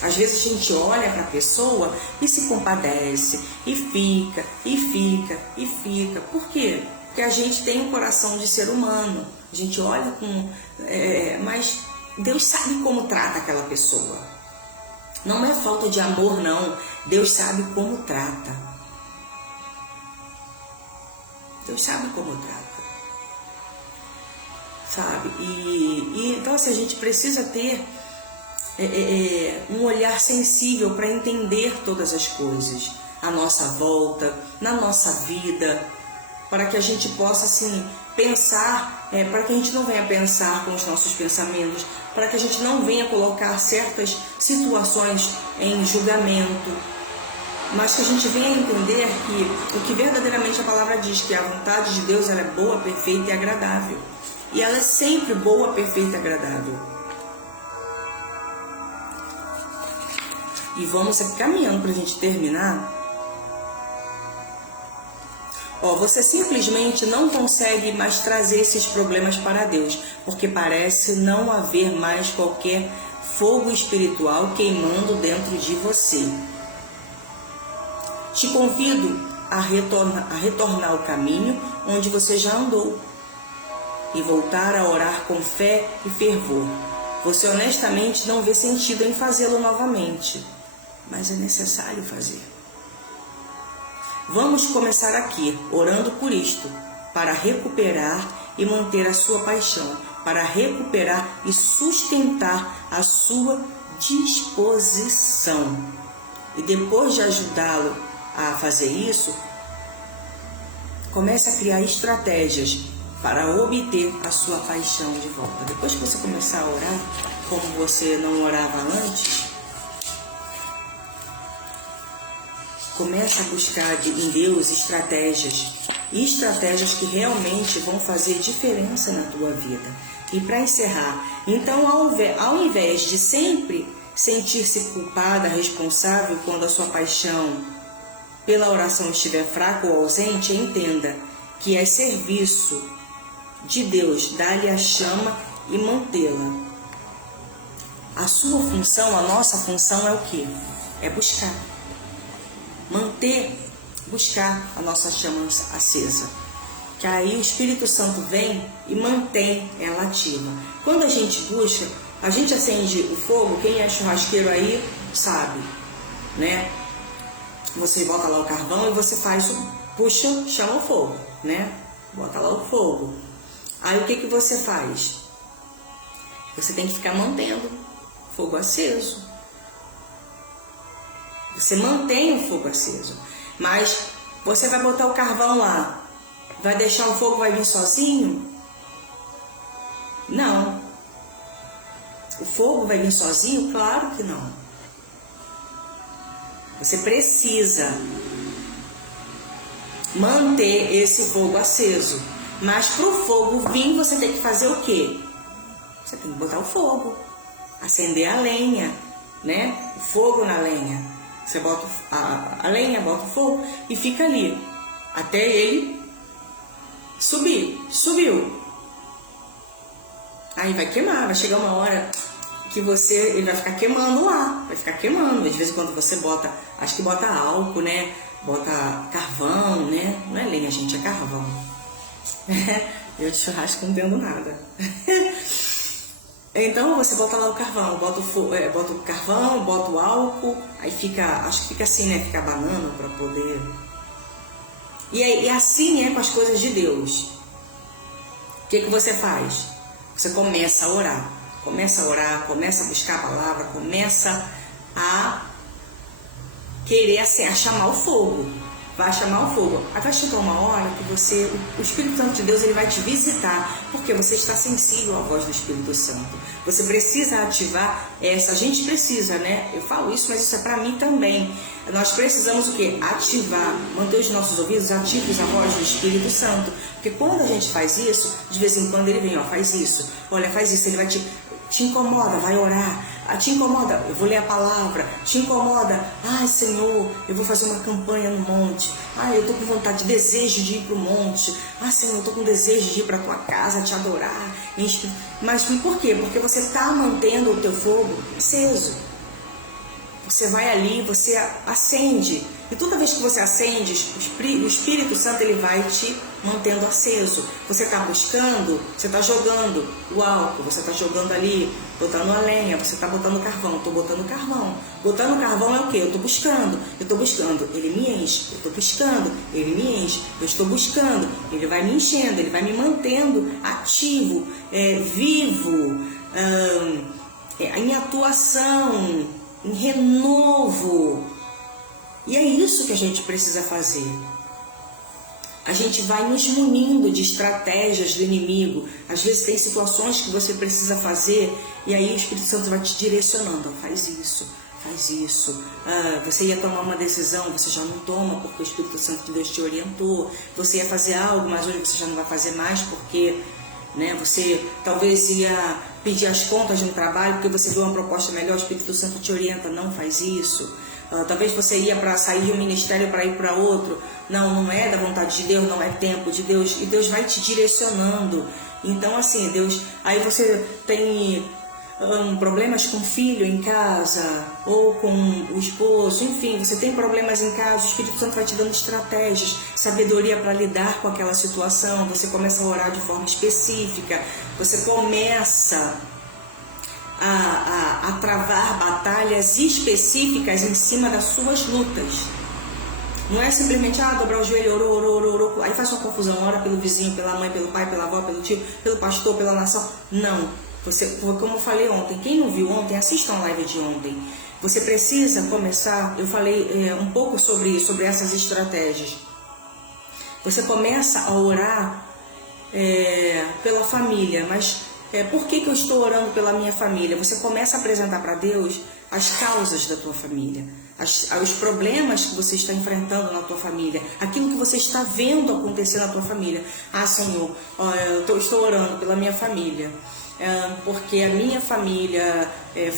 Às vezes a gente olha para a pessoa e se compadece, e fica. Por quê? Porque a gente tem um coração de ser humano. A gente olha mas Deus sabe como trata aquela pessoa. Não é falta de amor, não. Deus sabe como trata. Deus sabe como trata. Sabe? Então assim, a gente precisa ter um olhar sensível para entender todas as coisas à nossa volta, na nossa vida, para que a gente possa assim pensar, para que a gente não venha pensar com os nossos pensamentos, para que a gente não venha colocar certas situações em julgamento, mas que a gente venha entender que o que verdadeiramente a palavra diz, que a vontade de Deus ela é boa, perfeita e agradável. E ela é sempre boa, perfeita e agradável. E vamos aqui caminhando para a gente terminar. Você simplesmente não consegue mais trazer esses problemas para Deus, porque parece não haver mais qualquer fogo espiritual queimando dentro de você. Te convido a retornar ao caminho onde você já andou e voltar a orar com fé e fervor. Você honestamente não vê sentido em fazê-lo novamente, mas é necessário fazer. Vamos começar aqui, orando por isto, para recuperar e manter a sua paixão, para recuperar e sustentar a sua disposição. E depois de ajudá-lo a fazer isso, comece a criar estratégias para obter a sua paixão de volta. Depois que você começar a orar, como você não orava antes, começa a buscar em Deus estratégias que realmente vão fazer diferença na tua vida. E para encerrar, então ao invés de sempre sentir-se culpada, responsável quando a sua paixão pela oração estiver fraca ou ausente, entenda que é serviço de Deus dar-lhe a chama e mantê-la. A sua função, a nossa função é o quê? É buscar. Buscar a nossa chama acesa. Que aí o Espírito Santo vem e mantém ela ativa. Quando a gente busca, a gente acende o fogo, quem é churrasqueiro aí sabe, né? Você bota lá o carvão e você puxa, chama o fogo, né? Bota lá o fogo. Aí o que você faz? Você tem que ficar mantendo o fogo aceso. Você mantém o fogo aceso. Mas você vai botar o carvão lá, vai deixar o fogo, vai vir sozinho? Não. O fogo vai vir sozinho? Claro que não. Você precisa manter esse fogo aceso. Mas para o fogo vir, você tem que fazer o quê? Você tem que botar o fogo, acender a lenha, né? O fogo na lenha. Você bota a lenha, bota o fogo e fica ali até ele subir. Subiu. Aí vai queimar, vai chegar uma hora que ele vai ficar queimando lá, vai ficar queimando. De vez em quando você bota, acho que bota álcool, né? Bota carvão, né? Não é lenha, gente, é carvão. Eu de churrasco não entendo nada. Então você bota lá o carvão, bota o carvão, bota o álcool, aí fica, acho que fica assim, né? Fica a banana para poder. E assim é com as coisas de Deus. O que você faz? Você começa a orar, começa a buscar a palavra, começa a querer assim, a chamar o fogo. Vai chamar o fogo. Aí vai chegar uma hora que o Espírito Santo de Deus, ele vai te visitar, porque você está sensível à voz do Espírito Santo. Você precisa ativar essa. A gente precisa, né? Eu falo isso, mas isso é para mim também. Nós precisamos o quê? Ativar, manter os nossos ouvidos ativos à voz do Espírito Santo. Porque quando a gente faz isso, de vez em quando ele vem, ó, faz isso. Olha, faz isso. Ele vai te incomoda, vai orar. Te incomoda, eu vou ler a palavra. Te incomoda, ai Senhor, eu vou fazer uma campanha no monte. Ai, eu tô com vontade, desejo de ir pro monte. Ah, Senhor, eu tô com desejo de ir pra tua casa, te adorar. Mas por quê? Porque você tá mantendo o teu fogo aceso. Você vai ali, você acende. E toda vez que você acende, o Espírito Santo, ele vai te mantendo aceso. Você está buscando, você está jogando o álcool, você está jogando ali, botando a lenha, você está botando carvão. Estou botando carvão. Botando carvão é o quê? Eu estou buscando, ele me enche. Eu estou buscando, ele me enche. Eu estou buscando, ele vai me enchendo, ele vai me mantendo ativo, vivo, em atuação, em renovo. E é isso que a gente precisa fazer. A gente vai nos munindo de estratégias do inimigo. Às vezes tem situações que você precisa fazer e aí o Espírito Santo vai te direcionando. Faz isso, faz isso. Você ia tomar uma decisão, você já não toma porque o Espírito Santo de Deus te orientou. Você ia fazer algo, mas hoje você já não vai fazer mais porque, né, você talvez ia pedir as contas de um trabalho porque você viu uma proposta melhor, o Espírito Santo te orienta, não faz isso. Talvez você ia para sair de um ministério para ir para outro. Não é da vontade de Deus, não é tempo de Deus. E Deus vai te direcionando. Então assim, Deus... Aí você tem problemas com o filho em casa, ou com o esposo, enfim, você tem problemas em casa, o Espírito Santo vai te dando estratégias, sabedoria para lidar com aquela situação. Você começa a orar de forma específica, você começa a travar batalhas específicas em cima das suas lutas. Não é simplesmente dobrar o joelho, orou, aí faz uma confusão, ora pelo vizinho, pela mãe, pelo pai, pela avó, pelo tio, pelo pastor, pela nação. Não. Você, como eu falei ontem, quem não viu ontem, assista a live de ontem. Você precisa começar, eu falei um pouco sobre essas estratégias. Você começa a orar pela família, mas por que eu estou orando pela minha família? Você começa a apresentar para Deus as causas da tua família, os problemas que você está enfrentando na tua família, aquilo que você está vendo acontecer na tua família. Ah, Senhor, eu estou orando pela minha família, porque a minha família,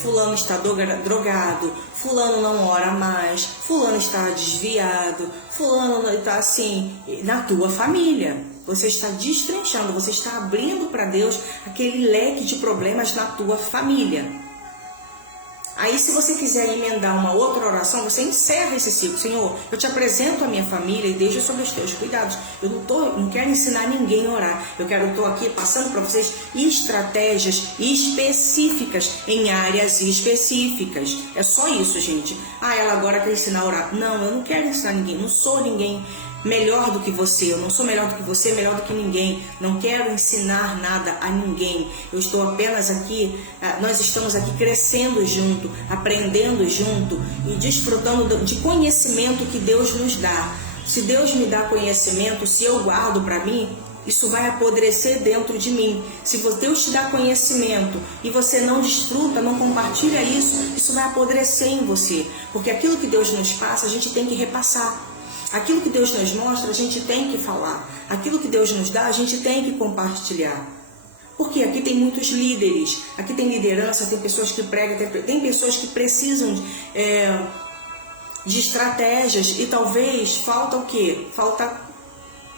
fulano está drogado, fulano não ora mais, fulano está desviado, fulano está assim. Na tua família, você está destrinchando, você está abrindo para Deus aquele leque de problemas na tua família. Aí, se você quiser emendar uma outra oração, você encerra esse ciclo. Senhor, eu te apresento a minha família e deixa sob os teus cuidados. Eu não quero ensinar ninguém a orar. Eu estou aqui passando para vocês estratégias específicas em áreas específicas. É só isso, gente. Ela agora quer ensinar a orar. Não, eu não quero ensinar ninguém. Não sou ninguém melhor do que você, eu não sou melhor do que você, melhor do que ninguém, não quero ensinar nada a ninguém, eu estou apenas aqui, nós estamos aqui crescendo junto, aprendendo junto e desfrutando de conhecimento que Deus nos dá. Se Deus me dá conhecimento, se eu guardo para mim, isso vai apodrecer dentro de mim. Se Deus te dá conhecimento e você não desfruta, não compartilha isso vai apodrecer em você, porque aquilo que Deus nos passa, a gente tem que repassar. Aquilo que Deus nos mostra, a gente tem que falar. Aquilo que Deus nos dá, a gente tem que compartilhar. Porque aqui tem muitos líderes, aqui tem liderança, tem pessoas que pregam, tem pessoas que precisam de estratégias e talvez falta o quê? Falta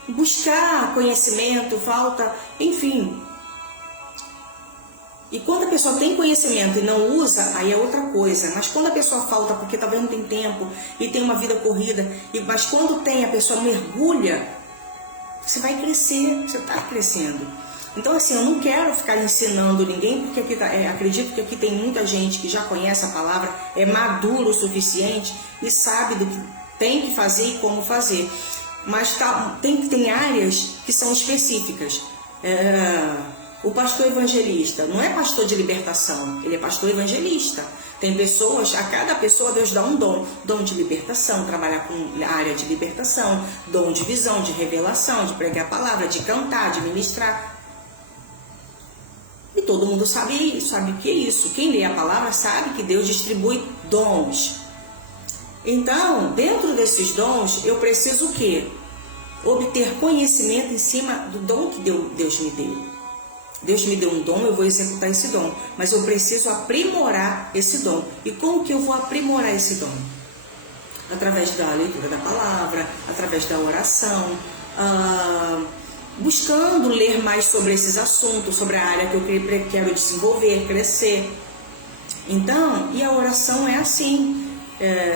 buscar conhecimento, falta, enfim. E quando a pessoa tem conhecimento e não usa, aí é outra coisa. Mas quando a pessoa falta porque talvez não tem tempo e tem uma vida corrida, mas quando tem, a pessoa mergulha, você vai crescer, você está crescendo. Então assim, eu não quero ficar ensinando ninguém, porque aqui acredito que aqui tem muita gente que já conhece a palavra, é maduro o suficiente e sabe do que tem que fazer e como fazer. Mas tem áreas que são específicas. O pastor evangelista não é pastor de libertação, ele é pastor evangelista. Tem pessoas, a cada pessoa Deus dá um dom de libertação, trabalhar com a área de libertação, dom de visão, de revelação, de pregar a palavra, de cantar, de ministrar. E todo mundo sabe o que é isso. Quem lê a palavra sabe que Deus distribui dons. Então, dentro desses dons, eu preciso o quê? Obter conhecimento em cima do dom que Deus me deu. Deus me deu um dom, eu vou executar esse dom, mas eu preciso aprimorar esse dom. E como que eu vou aprimorar esse dom? Através da leitura da palavra, através da oração, buscando ler mais sobre esses assuntos, sobre a área que eu quero desenvolver, crescer. Então, e a oração é assim.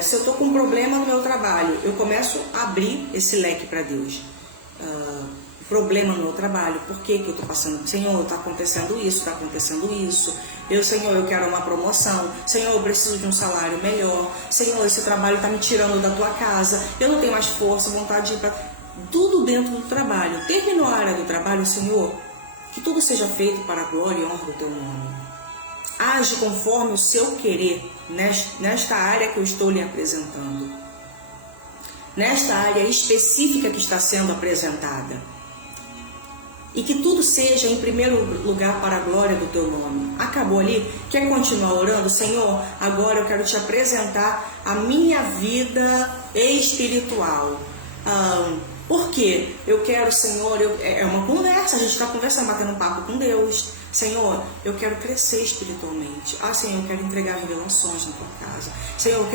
Se eu estou com um problema no meu trabalho, eu começo a abrir esse leque para Deus. Problema no meu trabalho, por que eu estou passando? Senhor, está acontecendo isso, está acontecendo isso. Senhor, eu quero uma promoção. Senhor, eu preciso de um salário melhor. Senhor, esse trabalho está me tirando da tua casa. Eu não tenho mais força, vontade de ir para... Tudo dentro do trabalho. Terminou a área do trabalho, Senhor, que tudo seja feito para a glória e honra do teu nome. Age conforme o seu querer nesta área que eu estou lhe apresentando. Nesta área específica que está sendo apresentada. E que tudo seja em primeiro lugar para a glória do teu nome. Acabou ali? Quer continuar orando? Senhor, agora eu quero te apresentar a minha vida espiritual. Por quê? Eu quero, Senhor, é uma conversa, a gente está conversando, batendo um papo com Deus. Senhor, eu quero crescer espiritualmente. Senhor, eu quero entregar revelações na tua casa. Senhor,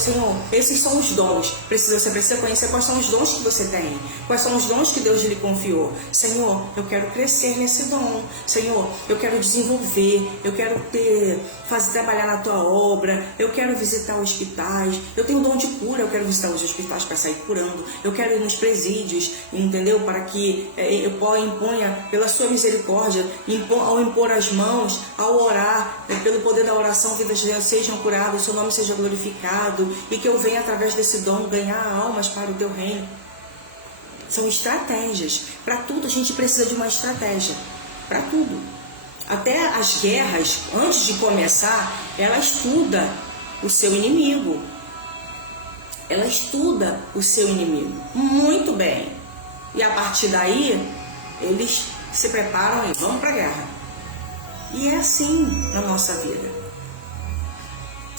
Senhor, esses são os dons. Você precisa conhecer quais são os dons que você tem. Quais são os dons que Deus lhe confiou. Senhor, eu quero crescer nesse dom. Senhor, eu quero desenvolver. Eu quero trabalhar na tua obra. Eu quero visitar hospitais. Eu tenho o dom de cura. Eu quero visitar os hospitais para sair curando. Eu quero ir nos presídios, entendeu? Para que eu imponha pela sua misericórdia, ao impor as mãos, ao orar, pelo poder da oração, vidas sejam curadas, o seu nome seja glorificado e que eu venha através desse dom ganhar almas para o teu reino. São estratégias. Para tudo a gente precisa de uma estratégia. Para tudo. Até as guerras, antes de começar, ela estuda o seu inimigo. Ela estuda o seu inimigo muito bem. E a partir daí, eles se preparam e vão para a guerra. E é assim na nossa vida.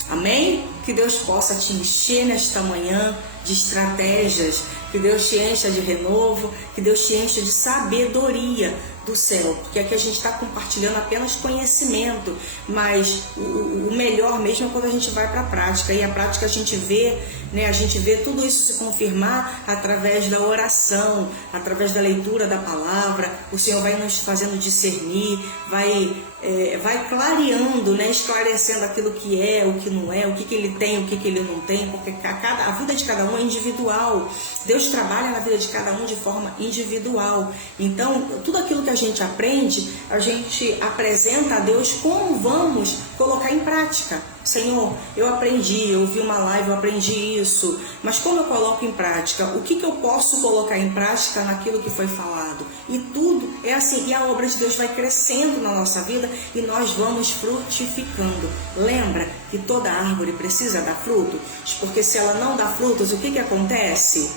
Amém? Que Deus possa te encher nesta manhã de estratégias, que Deus te encha de renovo, que Deus te encha de sabedoria do céu, porque aqui a gente está compartilhando apenas conhecimento, mas o melhor mesmo é quando a gente vai para a prática, e a prática a gente vê, né, a gente vê tudo isso se confirmar através da oração, através da leitura da palavra. O Senhor vai nos fazendo discernir, vai clareando, né, esclarecendo aquilo que é, o que não é, o que Ele tem, o que Ele não tem, porque a vida de cada um é individual. Deus trabalha na vida de cada um de forma individual. Então, tudo aquilo que a gente aprende, a gente apresenta a Deus como vamos colocar em prática. Senhor, eu aprendi, eu vi uma live, eu aprendi isso, mas como eu coloco em prática? O que eu posso colocar em prática naquilo que foi falado? E tudo é assim, e a obra de Deus vai crescendo na nossa vida e nós vamos frutificando. Lembra que toda árvore precisa dar frutos? Porque se ela não dá frutos, o que acontece?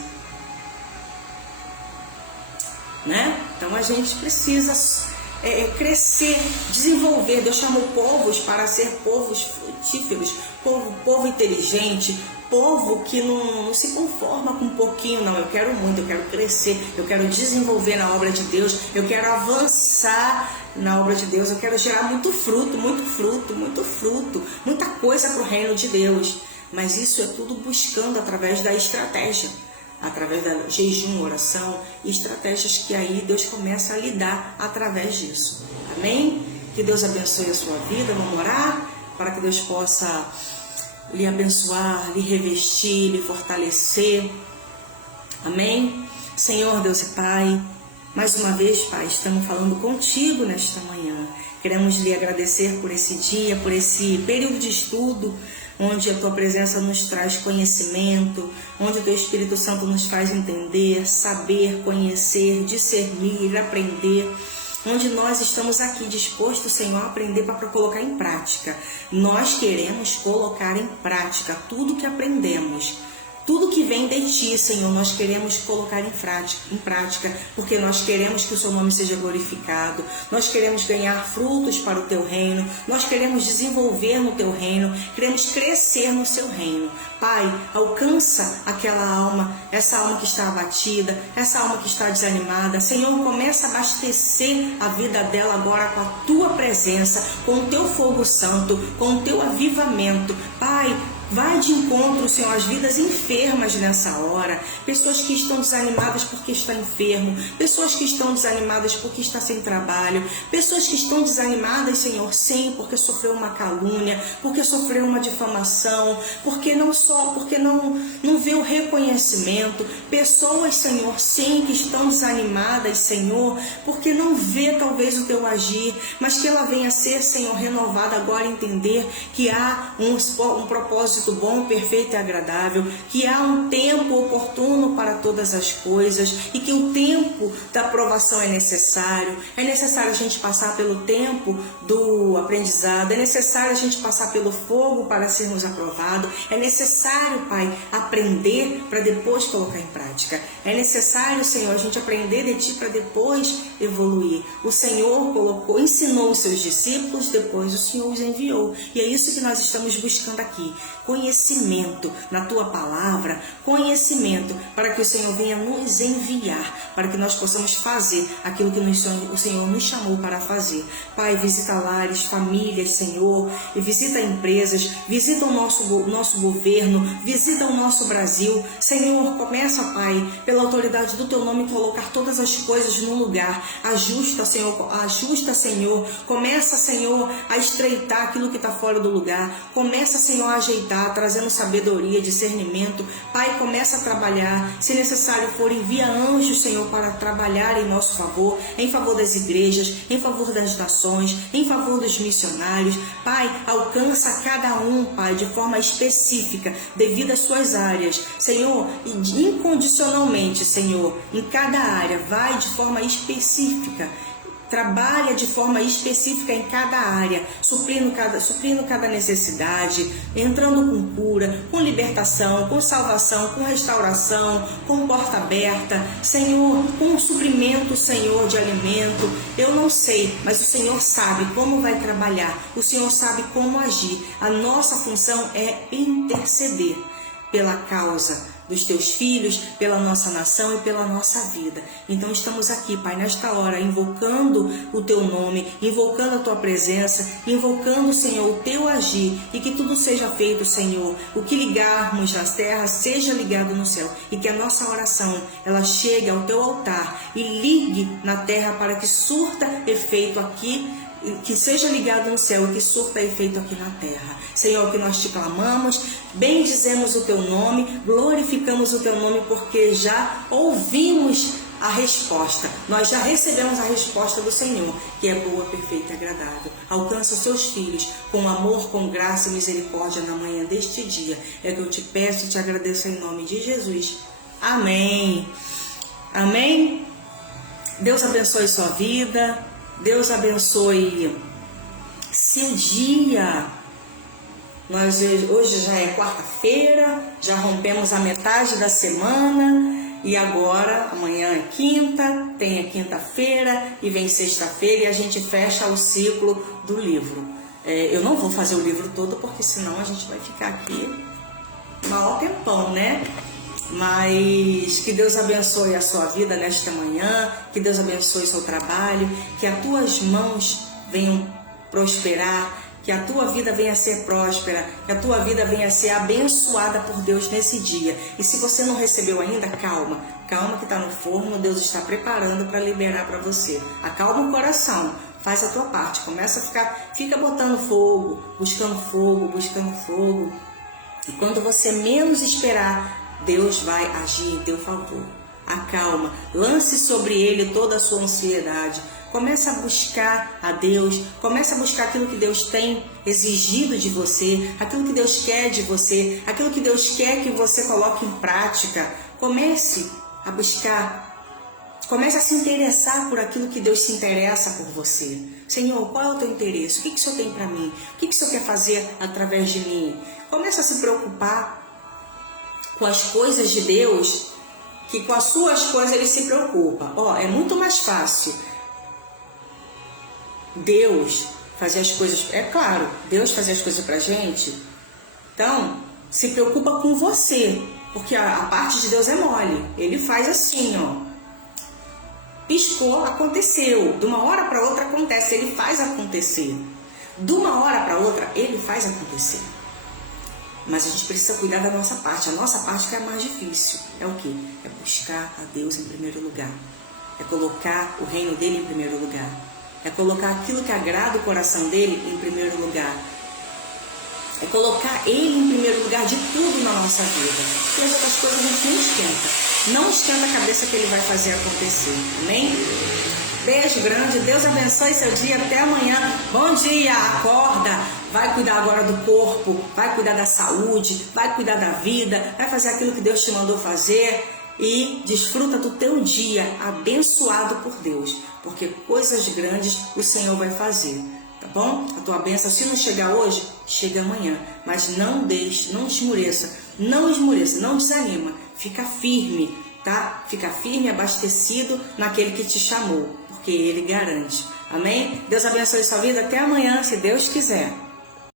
Né? Então a gente precisa crescer, desenvolver. Deus chamou povos para ser povos frutíferos, povo inteligente, povo que não se conforma com um pouquinho, não. Eu quero muito, eu quero crescer, eu quero desenvolver na obra de Deus, eu quero avançar na obra de Deus, eu quero gerar muito fruto, muita coisa para o reino de Deus. Mas isso é tudo buscando através da estratégia, através da jejum, oração e estratégias que aí Deus começa a lidar através disso. Amém? Que Deus abençoe a sua vida. Vamos orar para que Deus possa lhe abençoar, lhe revestir, lhe fortalecer. Amém? Senhor Deus e Pai, mais uma vez, Pai, estamos falando contigo nesta manhã. Queremos lhe agradecer por esse dia, por esse período de estudo, onde a Tua presença nos traz conhecimento, onde o Teu Espírito Santo nos faz entender, saber, conhecer, discernir, aprender, onde nós estamos aqui dispostos, Senhor, a aprender para colocar em prática. Nós queremos colocar em prática tudo que aprendemos. Tudo que vem de Ti, Senhor, nós queremos colocar em prática, porque nós queremos que o Seu nome seja glorificado, nós queremos ganhar frutos para o Teu reino, nós queremos desenvolver no Teu reino, queremos crescer no Seu reino. Pai, alcança aquela alma, essa alma que está abatida, essa alma que está desanimada. Senhor, começa a abastecer a vida dela agora com a Tua presença, com o Teu fogo santo, com o Teu avivamento. Pai, vai de encontro, Senhor, às vidas enfermas nessa hora. Pessoas que estão desanimadas porque está enfermo. Pessoas que estão desanimadas porque está sem trabalho. Pessoas que estão desanimadas, Senhor, sim, porque sofreu uma calúnia, porque sofreu uma difamação, porque não vê o reconhecimento. Pessoas, Senhor, sim, que estão desanimadas, Senhor, porque não vê talvez o Teu agir, mas que ela venha a ser, Senhor, renovada agora, entender que há um propósito bom, perfeito e agradável, que há um tempo oportuno para todas as coisas e que o tempo da aprovação é necessário a gente passar pelo tempo do aprendizado, é necessário a gente passar pelo fogo para sermos aprovados, é necessário, Pai, aprender para depois colocar em prática, é necessário, Senhor, a gente aprender de Ti para depois evoluir. O Senhor ensinou os Seus discípulos, depois o Senhor os enviou, e é isso que nós estamos buscando aqui. Conhecimento na Tua palavra, conhecimento para que o Senhor venha nos enviar, para que nós possamos fazer aquilo que o Senhor nos chamou para fazer. Pai, visita lares, famílias, Senhor, e visita empresas, visita o nosso governo, visita o nosso Brasil. Senhor, começa, Pai, pela autoridade do Teu nome, colocar todas as coisas no lugar. Ajusta, Senhor, começa, Senhor, a estreitar aquilo que está fora do lugar. Começa, Senhor, a ajeitar, trazendo sabedoria, discernimento. Pai, começa a trabalhar. Se necessário for, envia anjos, Senhor, para trabalhar em nosso favor, em favor das igrejas, em favor das nações, em favor dos missionários. Pai, alcança cada um, Pai, de forma específica, devido às suas áreas. Senhor, incondicionalmente, Senhor, em cada área, vai de forma específica, trabalha de forma específica em cada área, suprindo cada necessidade, entrando com cura, com libertação, com salvação, com restauração, com porta aberta, Senhor, com suprimento, Senhor, de alimento. Eu não sei, mas o Senhor sabe como vai trabalhar, o Senhor sabe como agir. A nossa função é interceder pela causa dos teus filhos, pela nossa nação e pela nossa vida. Então estamos aqui, Pai, nesta hora, invocando o teu nome, invocando a tua presença, invocando, Senhor, o teu agir, e que tudo seja feito, Senhor. O que ligarmos nas terras seja ligado no céu, e que a nossa oração, ela chegue ao teu altar e ligue na terra para que surta efeito aqui, que seja ligado no céu e que surta efeito aqui na terra. Senhor, que nós te clamamos, bendizemos o teu nome, glorificamos o teu nome, porque já ouvimos a resposta. Nós já recebemos a resposta do Senhor, que é boa, perfeita e agradável. Alcança os seus filhos com amor, com graça e misericórdia na manhã deste dia. É que eu te peço e te agradeço em nome de Jesus. Amém. Amém. Deus abençoe sua vida. Deus abençoe seu dia. Hoje já é quarta-feira, já rompemos a metade da semana e agora amanhã é quinta, tem a quinta-feira e vem sexta-feira e a gente fecha o ciclo do livro. Eu não vou fazer o livro todo porque senão a gente vai ficar aqui maior tempão, né? Mas que Deus abençoe a sua vida nesta manhã, que Deus abençoe o seu trabalho, que as tuas mãos venham prosperar, que a tua vida venha a ser próspera, que a tua vida venha a ser abençoada por Deus nesse dia. E se você não recebeu ainda, calma que está no forno, Deus está preparando para liberar para você. Acalma o coração, faz a tua parte, fica botando fogo, buscando fogo. E quando você menos esperar, Deus vai agir em teu favor. Acalma, lance sobre Ele toda a sua ansiedade. Começa a buscar a Deus, começa a buscar aquilo que Deus tem exigido de você, aquilo que Deus quer de você, aquilo que Deus quer que você coloque em prática. Comece a buscar, comece a se interessar por aquilo que Deus se interessa por você. Senhor, qual é o teu interesse? O que o Senhor tem para mim? O que o Senhor quer fazer através de mim? Comece a se preocupar com as coisas de Deus, que com as suas coisas Ele se preocupa. É muito mais fácil Deus fazer as coisas, é claro, Deus fazer as coisas pra gente. Então, se preocupa com você, porque a parte de Deus é mole. Ele faz assim, piscou, aconteceu. De uma hora para outra acontece, Ele faz acontecer. De uma hora para outra, Ele faz acontecer. Mas a gente precisa cuidar da nossa parte. A nossa parte que é a mais difícil. É o quê? É buscar a Deus em primeiro lugar. É colocar o reino dele em primeiro lugar. É colocar aquilo que agrada o coração dele em primeiro lugar. É colocar ele em primeiro lugar de tudo na nossa vida. E as outras coisas a gente não esquenta. Não esquenta a cabeça que ele vai fazer acontecer. Amém? Beijo grande. Deus abençoe seu dia. Até amanhã. Bom dia. Acorda. Vai cuidar agora do corpo. Vai cuidar da saúde. Vai cuidar da vida. Vai fazer aquilo que Deus te mandou fazer. E desfruta do teu dia abençoado por Deus, porque coisas grandes o Senhor vai fazer, tá bom? A tua bênção, se não chegar hoje, chega amanhã, mas não deixe, não esmoreça, não desanima, fica firme, tá? Fica firme, abastecido naquele que te chamou, porque Ele garante, amém? Deus abençoe sua vida, até amanhã, se Deus quiser.